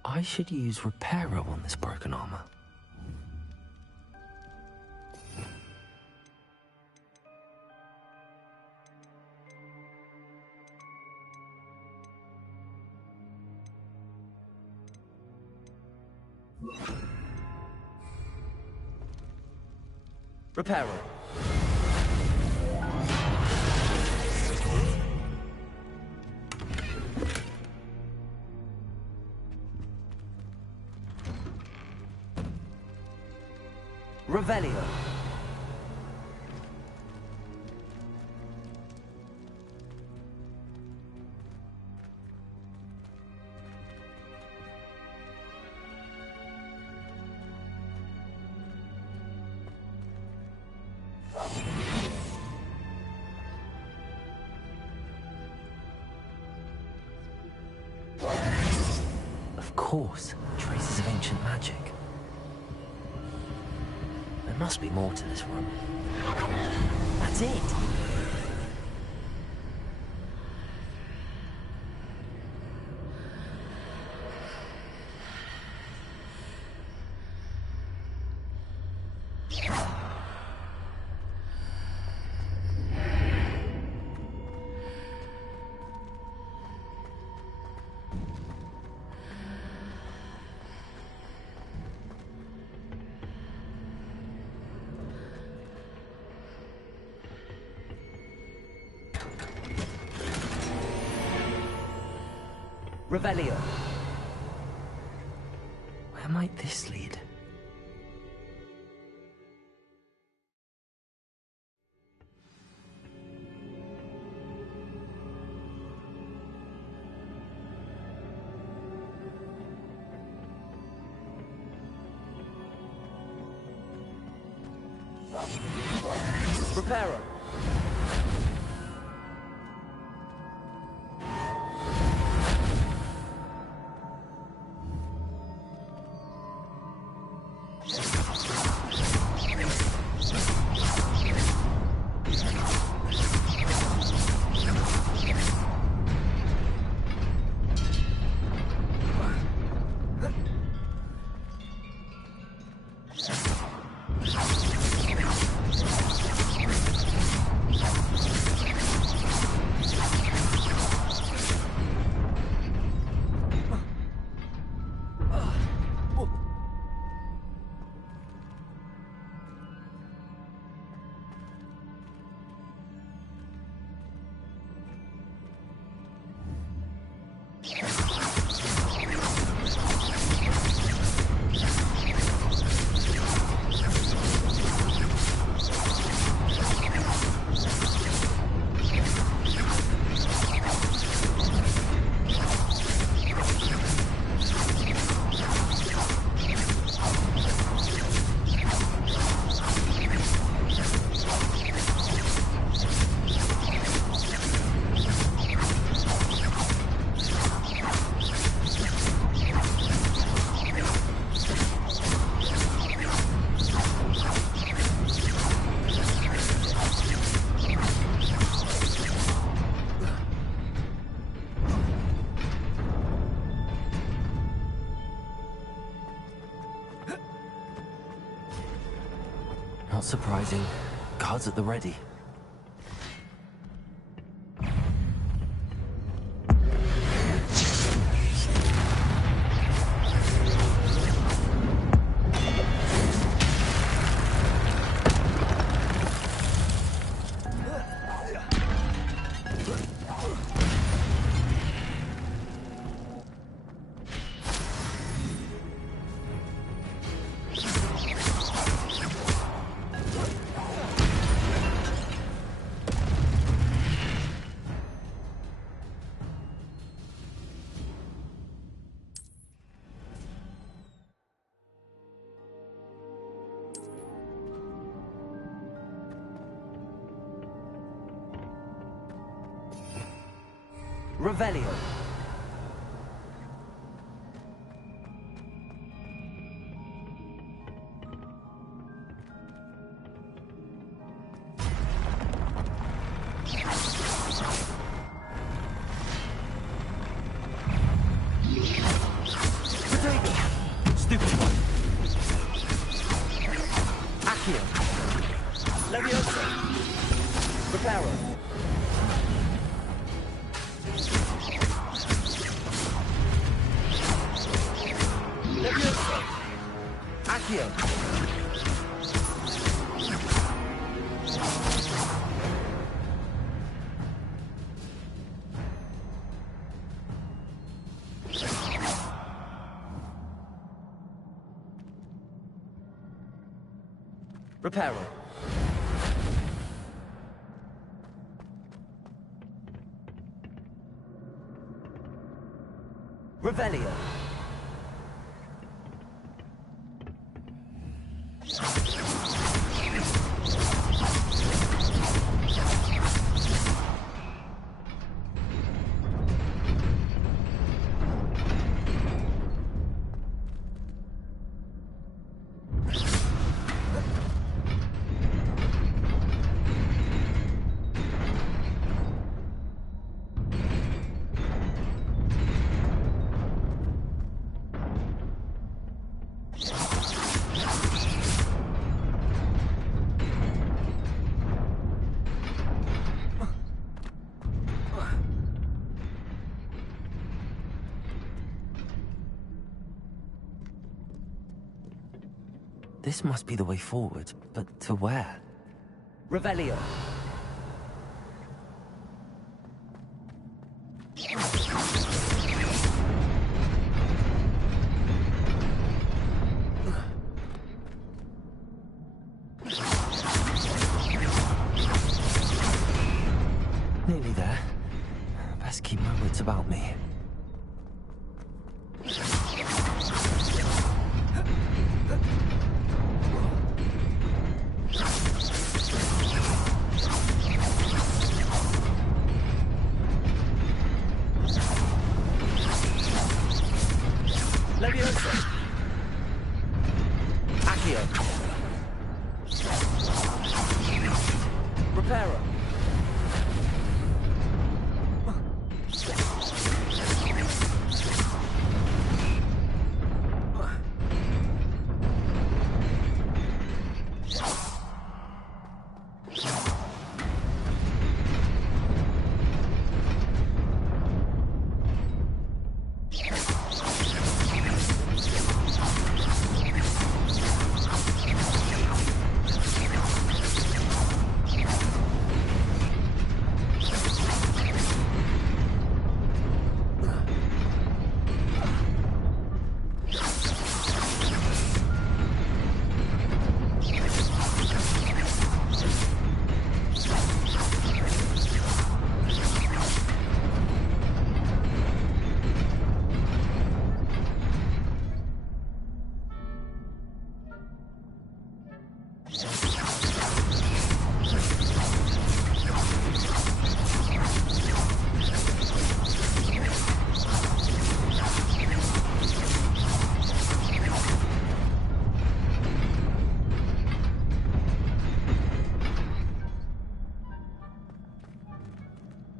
I should use Reparo on this broken armor. Reparo. Revelio. Of course, traces of ancient magic. There must be more to this room. That's it! Revelio. Where might this lead? Reparo. Not surprising. Guards at the ready. Revelio. Stupid one. Accio. Levioso. Reparo. Levioso. Accio. Reparo. Revelio. This must be the way forward, but to where? Revelio. Nearly there. Best keep my wits about me. Leviosa. Accio. Reparo.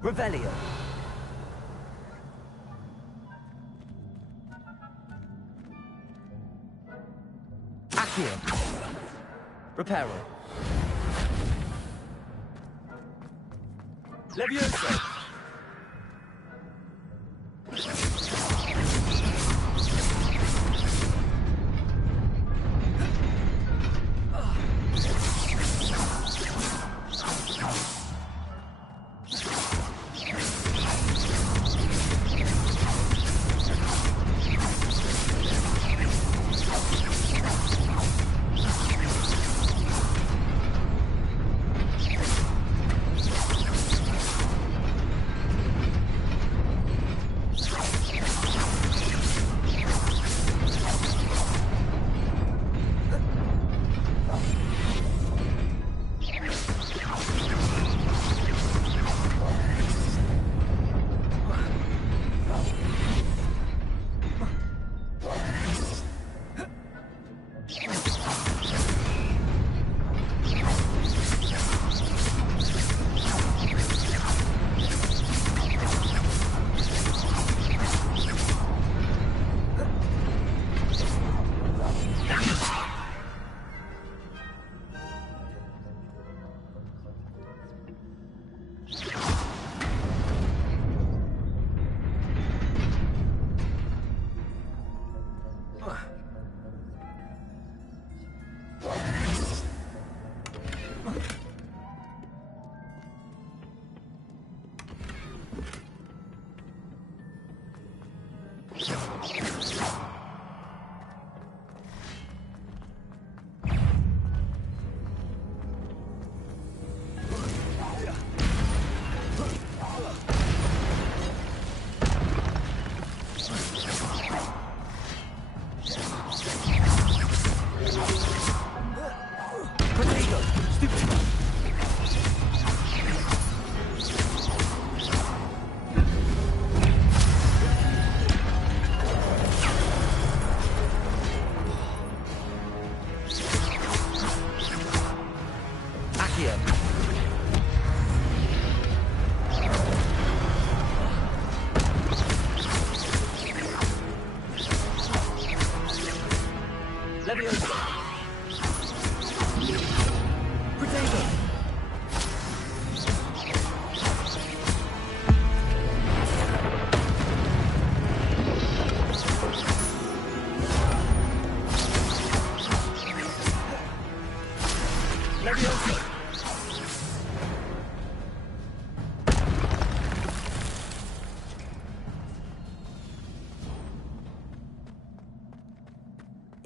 Revelio. Accio. Reparo. Leviosa.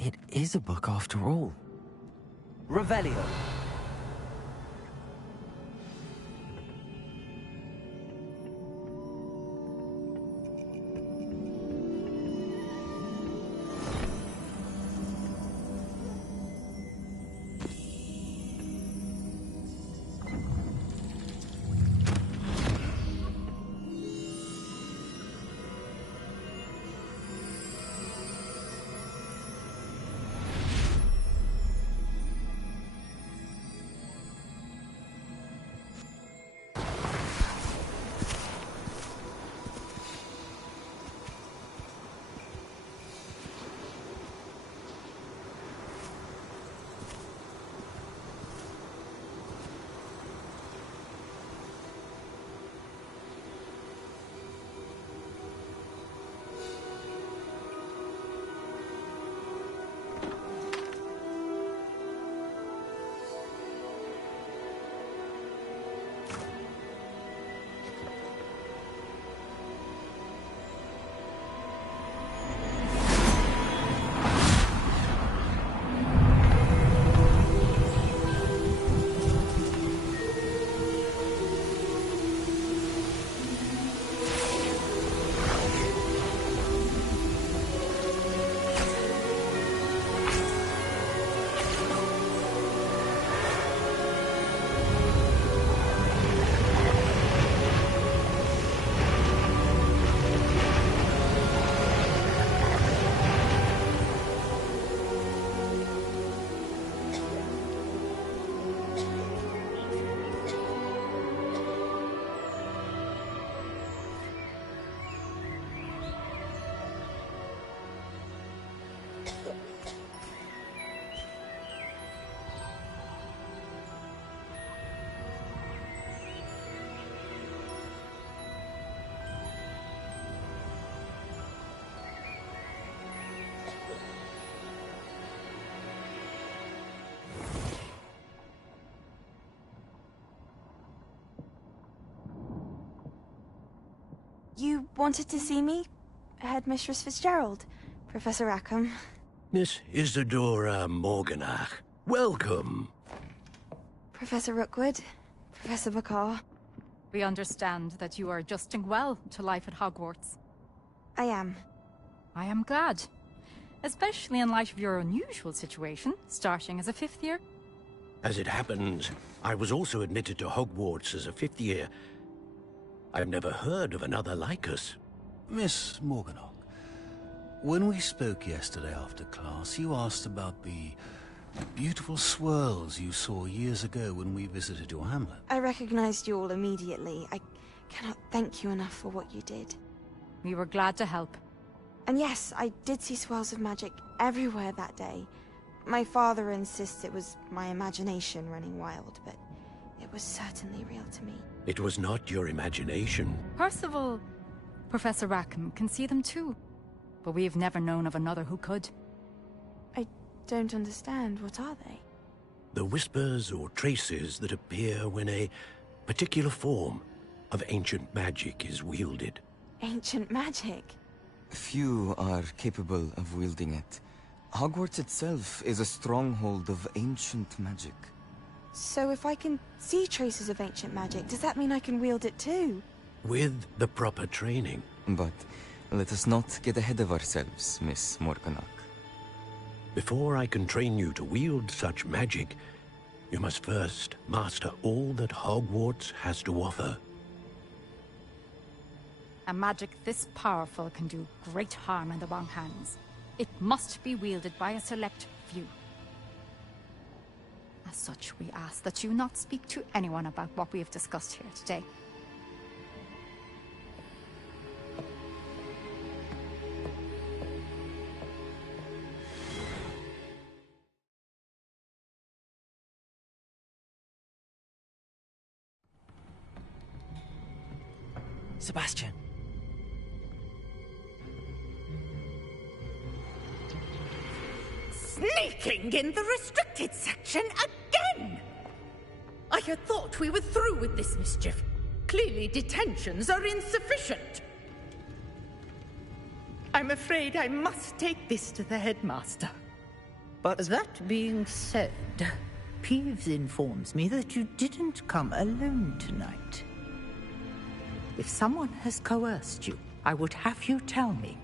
It is a book after all. Revelio. You wanted to see me? Headmistress Fitzgerald, Professor Rackham. Miss Isadora Morganach, welcome. Professor Rookwood, Professor Bakar. We understand that you are adjusting well to life at Hogwarts. I am. I am glad. Especially in light of your unusual situation, starting as a 5th year. As it happens, I was also admitted to Hogwarts as a 5th year. I've never heard of another like us. Miss Morganach, when we spoke yesterday after class, you asked about the beautiful swirls you saw years ago when we visited your hamlet. I recognized you all immediately. I cannot thank you enough for what you did. We were glad to help. And yes, I did see swirls of magic everywhere that day. My father insists it was my imagination running wild, but it was certainly real to me. It was not your imagination. Percival, Professor Rackham can see them too. But we have never known of another who could. I don't understand. What are they? The whispers or traces that appear when a particular form of ancient magic is wielded. Ancient magic? Few are capable of wielding it. Hogwarts itself is a stronghold of ancient magic. So if I can see traces of ancient magic, does that mean I can wield it too? With the proper training. But let us not get ahead of ourselves, Miss Morganach. Before I can train you to wield such magic, you must first master all that Hogwarts has to offer. A magic this powerful can do great harm in the wrong hands. It must be wielded by a select few. As such, we ask that you not speak to anyone about what we have discussed here today. Sebastian. Sneaking in the restricted section again! I had thought we were through with this mischief. Clearly detentions are insufficient. I'm afraid I must take this to the headmaster. But that being said, Peeves informs me that you didn't come alone tonight. If someone has coerced you, I would have you tell me.